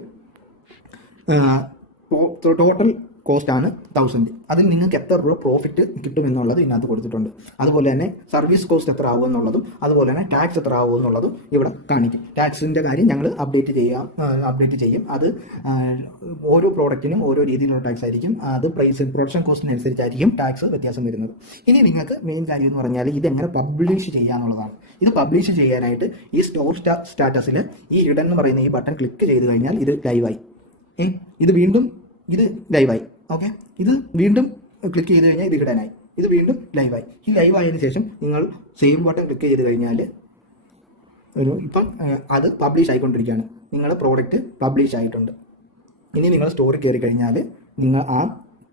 ടോട്ടൽ കോസ്റ്റ് ആണ് 1000. അതിൽ നിങ്ങൾക്ക് എത്ര രൂപ പ്രോഫിറ്റ് കിട്ടും എന്നുള്ളത് ഇതിനകത്ത് കൊടുത്തിട്ടുണ്ട്. അതുപോലെ തന്നെ സർവീസ് കോസ്റ്റ് എത്ര ആവും എന്നുള്ളതും അതുപോലെ തന്നെ ടാക്സ് എത്ര ആവും എന്നുള്ളതും ഇവിടെ കാണിക്കും. ടാക്സിൻ്റെ കാര്യം ഞങ്ങൾ അപ്ഡേറ്റ് ചെയ്യും. അത് ഓരോ പ്രോഡക്റ്റിനും ഓരോ രീതിയിലുള്ള ടാക്സ് ആയിരിക്കും. അത് പ്രൊഡക്ഷൻ കോസ്റ്റിനനുസരിച്ചായിരിക്കും ടാക്സ് വ്യത്യാസം വരുന്നത്. ഇനി നിങ്ങൾക്ക് മെയിൻ കാര്യം എന്ന് പറഞ്ഞാൽ ഇതെങ്ങനെ പബ്ലിഷ് ചെയ്യാന്നുള്ളതാണ്. ഇത് പബ്ലിഷ് ചെയ്യാനായിട്ട് ഈ സ്റ്റോർ സ്റ്റാറ്റസിൽ ഈ ഹിഡൻ എന്ന് പറയുന്ന ഈ ബട്ടൺ ക്ലിക്ക് ചെയ്ത് കഴിഞ്ഞാൽ ഇത് ലൈവായി. ഇത് ലൈവായി. ഓക്കെ, ഇത് വീണ്ടും ക്ലിക്ക് ചെയ്ത് കഴിഞ്ഞാൽ ഇത് ഹിഡനായി. ഇത് വീണ്ടും ലൈവായി. ഈ ലൈവായതിനു ശേഷം നിങ്ങൾ സേവ് ബട്ടൺ ക്ലിക്ക് ചെയ്ത് കഴിഞ്ഞാൽ ഇപ്പം അത് പബ്ലിഷ് ആയിക്കൊണ്ടിരിക്കുകയാണ്. നിങ്ങളുടെ പ്രോഡക്റ്റ് പബ്ലിഷ് ആയിട്ടുണ്ട്. ഇനി നിങ്ങൾ സ്റ്റോറിൽ കയറി കഴിഞ്ഞാൽ നിങ്ങൾ ആ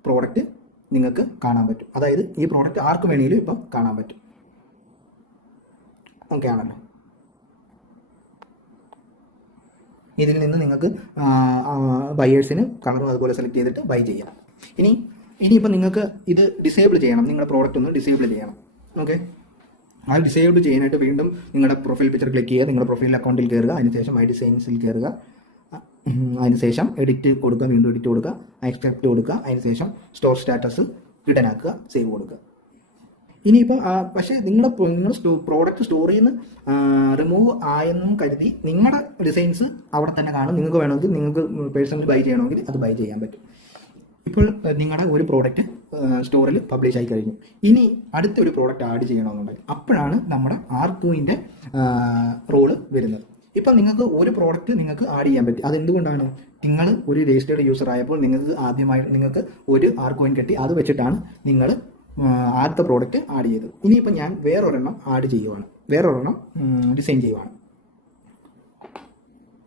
പ്രോഡക്റ്റ് നിങ്ങൾക്ക് കാണാൻ പറ്റും. അതായത് ഈ പ്രോഡക്റ്റ് ആർക്ക് വേണമെങ്കിലും ഇപ്പം കാണാൻ പറ്റും. ഓക്കെ ആണല്ലോ. ഇതിൽ നിന്ന് നിങ്ങൾക്ക് ബയേഴ്സിന് കളറും അതുപോലെ സെലക്ട് ചെയ്തിട്ട് ബൈ ചെയ്യാം. ഇനിയിപ്പോൾ നിങ്ങൾക്ക് ഇത് ഡിസേബിൾ ചെയ്യണം. നിങ്ങളുടെ പ്രോഡക്റ്റ് ഒന്ന് ഡിസേബിൾ ചെയ്യണം. ഓക്കെ, ആ ഡിസേബിൾ ചെയ്യാനായിട്ട് വീണ്ടും നിങ്ങളുടെ പ്രൊഫൈൽ പിക്ചർ ക്ലിക്ക് ചെയ്യുക. നിങ്ങളുടെ പ്രൊഫൈൽ അക്കൗണ്ടിൽ കയറുക. അതിനുശേഷം മൈ ഡിസൈൻസിൽ കയറുക. അതിനുശേഷം എഡിറ്റ് കൊടുക്കുക. വീണ്ടും എഡിറ്റ് കൊടുക്കുക. എക്സ്ട്രാക്ട് കൊടുക്കുക. അതിനുശേഷം സ്റ്റോർ സ്റ്റാറ്റസ് ഹിഡൻ ആക്കുക. സേവ് കൊടുക്കുക. ഇനിയിപ്പോൾ പക്ഷേ നിങ്ങൾ പ്രോഡക്റ്റ് സ്റ്റോറിൽ നിന്ന് റിമൂവ് ആയെന്നും കരുതി നിങ്ങളുടെ ഡിസൈൻസ് അവിടെ തന്നെ കാണും. നിങ്ങൾക്ക് വേണമെങ്കിൽ നിങ്ങൾക്ക് പേഴ്സണലി ബൈ ചെയ്യണമെങ്കിൽ അത് ബൈ ചെയ്യാൻ പറ്റും. ഇപ്പോൾ നിങ്ങളുടെ ഒരു പ്രോഡക്റ്റ് സ്റ്റോറിൽ പബ്ലിഷ് ആയി കഴിഞ്ഞു. ഇനി അടുത്തൊരു പ്രോഡക്റ്റ് ആഡ് ചെയ്യണമെന്നുണ്ടെങ്കിൽ അപ്പോഴാണ് നമ്മുടെ ആർക്കോയിൻ്റെ റോള് വരുന്നത്. ഇപ്പം നിങ്ങൾക്ക് ഒരു പ്രോഡക്റ്റ് നിങ്ങൾക്ക് ആഡ് ചെയ്യാൻ പറ്റും. അതെന്തുകൊണ്ടാണ്? നിങ്ങൾ ഒരു രജിസ്റ്റേർഡ് യൂസർ ആയപ്പോൾ നിങ്ങൾക്ക് ഒരു ആർക്കോയിൻ കിട്ടി. അത് വെച്ചിട്ടാണ് നിങ്ങൾ ആദ്യത്തെ പ്രോഡക്റ്റ് ആഡ് ചെയ്തത്. ഇനിയിപ്പോൾ ഞാൻ വേറൊരെണ്ണം ആഡ് ചെയ്യുവാണ്. വേറൊരെണ്ണം ഡിസൈൻ ചെയ്യുവാണ്.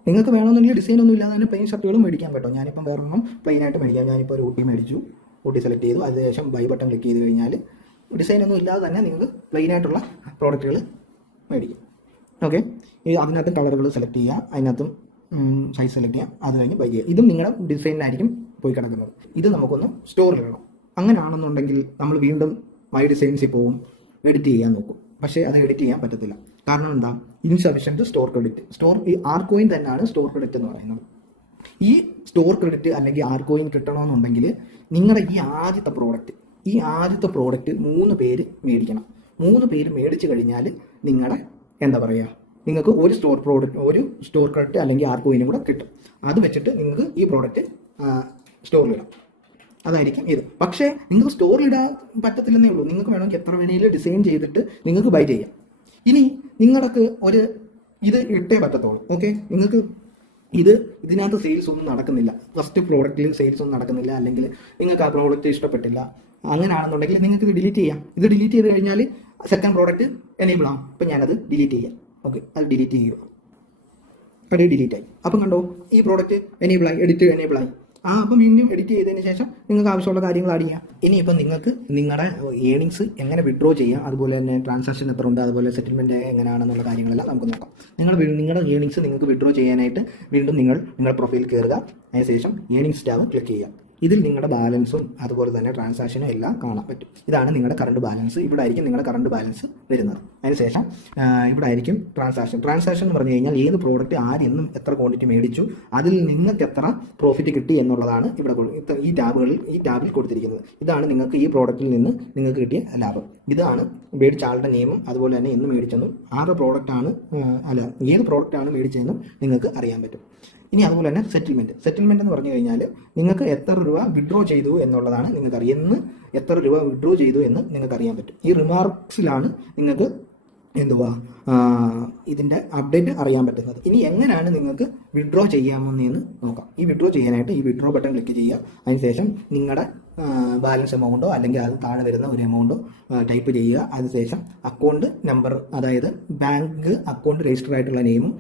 നിങ്ങൾക്ക് വേണമെന്നെങ്കിൽ ഡിസൈൻ ഒന്നും ഇല്ലാതെ തന്നെ പ്ലെയിൻ ഷർട്ടുകളും മേടിക്കാൻ പറ്റും. ഞാനിപ്പം വേറൊരെണ്ണം പ്ലെയിനായിട്ട് മേടിക്കാം. ഞാനിപ്പോൾ ഒരു ഊട്ടി മേടിച്ചു. ഊട്ടി സെലക്ട് ചെയ്തു. അതിനുശേഷം ബൈ ബട്ടൺ ക്ലിക്ക് ചെയ്ത് കഴിഞ്ഞാൽ ഡിസൈൻ ഒന്നും ഇല്ലാതെ തന്നെ നിങ്ങൾക്ക് പ്ലെയിനായിട്ടുള്ള പ്രോഡക്റ്റുകൾ മേടിക്കും. ഓക്കെ, അതിനകത്തും കളറുകൾ സെലക്ട് ചെയ്യുക. അതിനകത്തും സൈസ് സെലക്ട് ചെയ്യാം. അത് കഴിഞ്ഞ് ബൈ ചെയ്യുക. ഇതും നിങ്ങളുടെ ഡിസൈനിലായിരിക്കും പോയി കിടക്കുന്നത്. ഇത് നമുക്കൊന്ന് സ്റ്റോറിൽ ഇടണം. അങ്ങനെയാണെന്നുണ്ടെങ്കിൽ നമ്മൾ വീണ്ടും മൈ ഡിസൈൻസിൽ പോവും, എഡിറ്റ് ചെയ്യാൻ നോക്കും. പക്ഷേ അത് എഡിറ്റ് ചെയ്യാൻ പറ്റത്തില്ല. കാരണം എന്താ? Insufficient store credit. ഈ ആർക്കോയിൻ തന്നെയാണ് സ്റ്റോർ ക്രെഡിറ്റ് എന്ന് പറയുന്നത്. ഈ സ്റ്റോർ ക്രെഡിറ്റ് അല്ലെങ്കിൽ ആർക്കോയിൻ കിട്ടണമെന്നുണ്ടെങ്കിൽ നിങ്ങളുടെ ഈ ആദ്യത്തെ പ്രോഡക്റ്റ് 3 പേര് മേടിക്കണം. 3 പേര് മേടിച്ച് കഴിഞ്ഞാൽ നിങ്ങളുടെ എന്താ പറയുക, നിങ്ങൾക്ക് ഒരു സ്റ്റോർ ക്രെഡിറ്റ് അല്ലെങ്കിൽ ആർക്കോയിനും കൂടെ കിട്ടും. അത് വെച്ചിട്ട് നിങ്ങൾക്ക് ഈ പ്രോഡക്റ്റ് സ്റ്റോറിലിടാം. അതായിരിക്കും ഇത്. പക്ഷേ നിങ്ങൾക്ക് സ്റ്റോറിലിടാൻ പറ്റത്തില്ലെന്നേ ഉള്ളൂ. നിങ്ങൾക്ക് വേണമെങ്കിൽ എത്ര വേണമെങ്കിലും ഡിസൈൻ ചെയ്തിട്ട് നിങ്ങൾക്ക് ബൈ ചെയ്യാം. ഇനി നിങ്ങൾക്ക് ഇത് ഇട്ടേ പറ്റത്തുള്ളൂ. ഓക്കെ, നിങ്ങൾക്ക് ഇതിനകത്ത് സെയിൽസ് ഒന്നും നടക്കുന്നില്ല. ഫസ്റ്റ് പ്രോഡക്റ്റിൽ സെയിൽസ് ഒന്നും നടക്കുന്നില്ല, അല്ലെങ്കിൽ നിങ്ങൾക്ക് ആ പ്രോഡക്റ്റ് ഇഷ്ടപ്പെട്ടില്ല. അങ്ങനെയാണെന്നുണ്ടെങ്കിൽ നിങ്ങൾക്ക് ഇത് ഡിലീറ്റ് ചെയ്യാം. ഇത് ഡിലീറ്റ് ചെയ്ത് കഴിഞ്ഞാൽ സെക്കൻഡ് പ്രോഡക്റ്റ് എനേബിൾ ആവും. അപ്പം ഞാനത് ഡിലീറ്റ് ചെയ്യാം. ഓക്കെ, അത് ഡിലീറ്റ് ചെയ്യുക. അത് ഡിലീറ്റ് ആയി. അപ്പം കണ്ടോ, ഈ പ്രോഡക്റ്റ് എഡിറ്റ് എനേബിൾ ആയി. അപ്പം വീണ്ടും എഡിറ്റ് ചെയ്തതിന് ശേഷം നിങ്ങൾക്ക് ആവശ്യമുള്ള കാര്യങ്ങൾ ആഡ് ചെയ്യാം. ഇനിയിപ്പം നിങ്ങൾക്ക് നിങ്ങളുടെ ഏണിങ്സ് എങ്ങനെ വിഡ്രോ ചെയ്യാം, അതുപോലെ തന്നെ ട്രാൻസാക്ഷൻ എത്ര ഉണ്ട്, അതുപോലെ സെറ്റിൽമെൻറ്റ് എങ്ങനെയാണെന്നുള്ള കാര്യങ്ങളെല്ലാം നമുക്ക് നോക്കാം. നിങ്ങളുടെ ഏണിങ്സ് നിങ്ങൾക്ക് വിഡ്രോ ചെയ്യാനായിട്ട് വീണ്ടും നിങ്ങളുടെ പ്രൊഫൈൽ കയറുക. അതിനുശേഷം ഏണിങ്സ് ടാബ് ക്ലിക്ക് ചെയ്യുക. ഇതിൽ നിങ്ങളുടെ ബാലൻസും അതുപോലെ തന്നെ ട്രാൻസാക്ഷനും എല്ലാം കാണാൻ പറ്റും. ഇതാണ് നിങ്ങളുടെ കറണ്ട് ബാലൻസ്. ഇവിടെ ആയിരിക്കും നിങ്ങളുടെ കറണ്ട് ബാലൻസ് വരുന്നത്. അതിനുശേഷം ഇവിടെ ആയിരിക്കും ട്രാൻസാക്ഷൻ എന്ന് പറഞ്ഞു കഴിഞ്ഞാൽ ഏത് പ്രോഡക്റ്റ് ആരെന്നും എത്ര ക്വാണ്ടിറ്റി മേടിച്ചു, അതിൽ നിങ്ങൾക്ക് എത്ര പ്രോഫിറ്റ് കിട്ടി എന്നുള്ളതാണ് ഇവിടെ ഈ ടാബിൽ കൊടുത്തിരിക്കുന്നത്. ഇതാണ് നിങ്ങൾക്ക് ഈ പ്രോഡക്റ്റിൽ നിന്ന് നിങ്ങൾക്ക് കിട്ടിയ ലാഭം. ഇതാണ് മേടിച്ച ആളുടെ നെയിമും അതുപോലെ തന്നെ എന്ന് മേടിച്ചെന്നും ഏത് പ്രോഡക്റ്റാണ് മേടിച്ചതെന്നും നിങ്ങൾക്ക് അറിയാൻ പറ്റും. ഇനി അതുപോലെ തന്നെ സെറ്റിൽമെൻറ്റ് എന്ന് പറഞ്ഞു കഴിഞ്ഞാൽ നിങ്ങൾക്ക് എത്ര രൂപ വിഡ്രോ ചെയ്തു എന്നുള്ളതാണ് നിങ്ങൾക്കറിയാം. എത്ര രൂപ വിഡ്രോ ചെയ്തു എന്ന് നിങ്ങൾക്കറിയാൻ പറ്റും. ഈ റിമാർക്സിലാണ് നിങ്ങൾക്ക് ഇതിൻ്റെ അപ്ഡേറ്റ് അറിയാൻ പറ്റുന്നത്. ഇനി എങ്ങനെയാണ് നിങ്ങൾക്ക് വിഡ്രോ ചെയ്യാമെന്ന് നോക്കാം. ഈ വിഡ്രോ ചെയ്യാനായിട്ട് ഈ വിഡ്രോ ബട്ടൺ ക്ലിക്ക് ചെയ്യുക. അതിനുശേഷം നിങ്ങളുടെ ബാലൻസ് എമൗണ്ടോ അല്ലെങ്കിൽ അത് താഴെ വരുന്ന ഒരു എമൗണ്ടോ ടൈപ്പ് ചെയ്യുക. അതിനുശേഷം അക്കൗണ്ട് നമ്പർ, അതായത് ബാങ്ക് അക്കൗണ്ട് രജിസ്റ്റർ ആയിട്ടുള്ള നെയിമും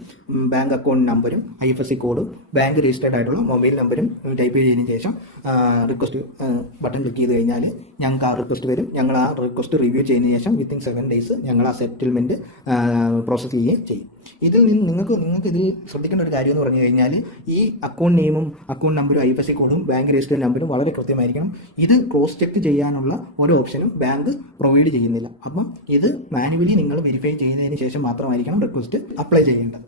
ബാങ്ക് അക്കൗണ്ട് നമ്പരും IFSC കോഡും ബാങ്ക് രജിസ്റ്റേർഡ് ആയിട്ടുള്ള മൊബൈൽ നമ്പരും ടൈപ്പ് ചെയ്തതിന് ശേഷം റിക്വസ്റ്റ് ബട്ടൺ ക്ലിക്ക് ചെയ്ത് കഴിഞ്ഞാൽ ഞങ്ങൾക്ക് ആ റിക്വസ്റ്റ് വരും. ഞങ്ങൾ ആ റിക്വസ്റ്റ് റിവ്യൂ ചെയ്തതിന് ശേഷം വിത്തിൻ 7 days ഞങ്ങൾ ആ സെറ്റിൽമെൻറ്റ് പ്രോസസ്സ് ചെയ്യുകയും ചെയ്യും. ഇതിൽ നിന്ന് നിങ്ങൾക്ക് ഇതിൽ ശ്രദ്ധിക്കേണ്ട ഒരു കാര്യം എന്ന് പറഞ്ഞു കഴിഞ്ഞാൽ ഈ അക്കൗണ്ട് നെയിമും അക്കൗണ്ട് നമ്പരും IFSC കോഡും ബാങ്ക് രജിസ്റ്റർ നമ്പരും വളരെ കൃത്യമായിരിക്കണം. ഇത് ക്രോസ് ചെക്ക് ചെയ്യാനുള്ള ഒരു ഓപ്ഷനും ബാങ്ക് പ്രൊവൈഡ് ചെയ്യുന്നില്ല. അപ്പം ഇത് മാനുവലി നിങ്ങൾ വെരിഫൈ ചെയ്യുന്നതിന് ശേഷം മാത്രമായിരിക്കണം റിക്വസ്റ്റ് അപ്ലൈ ചെയ്യേണ്ടത്.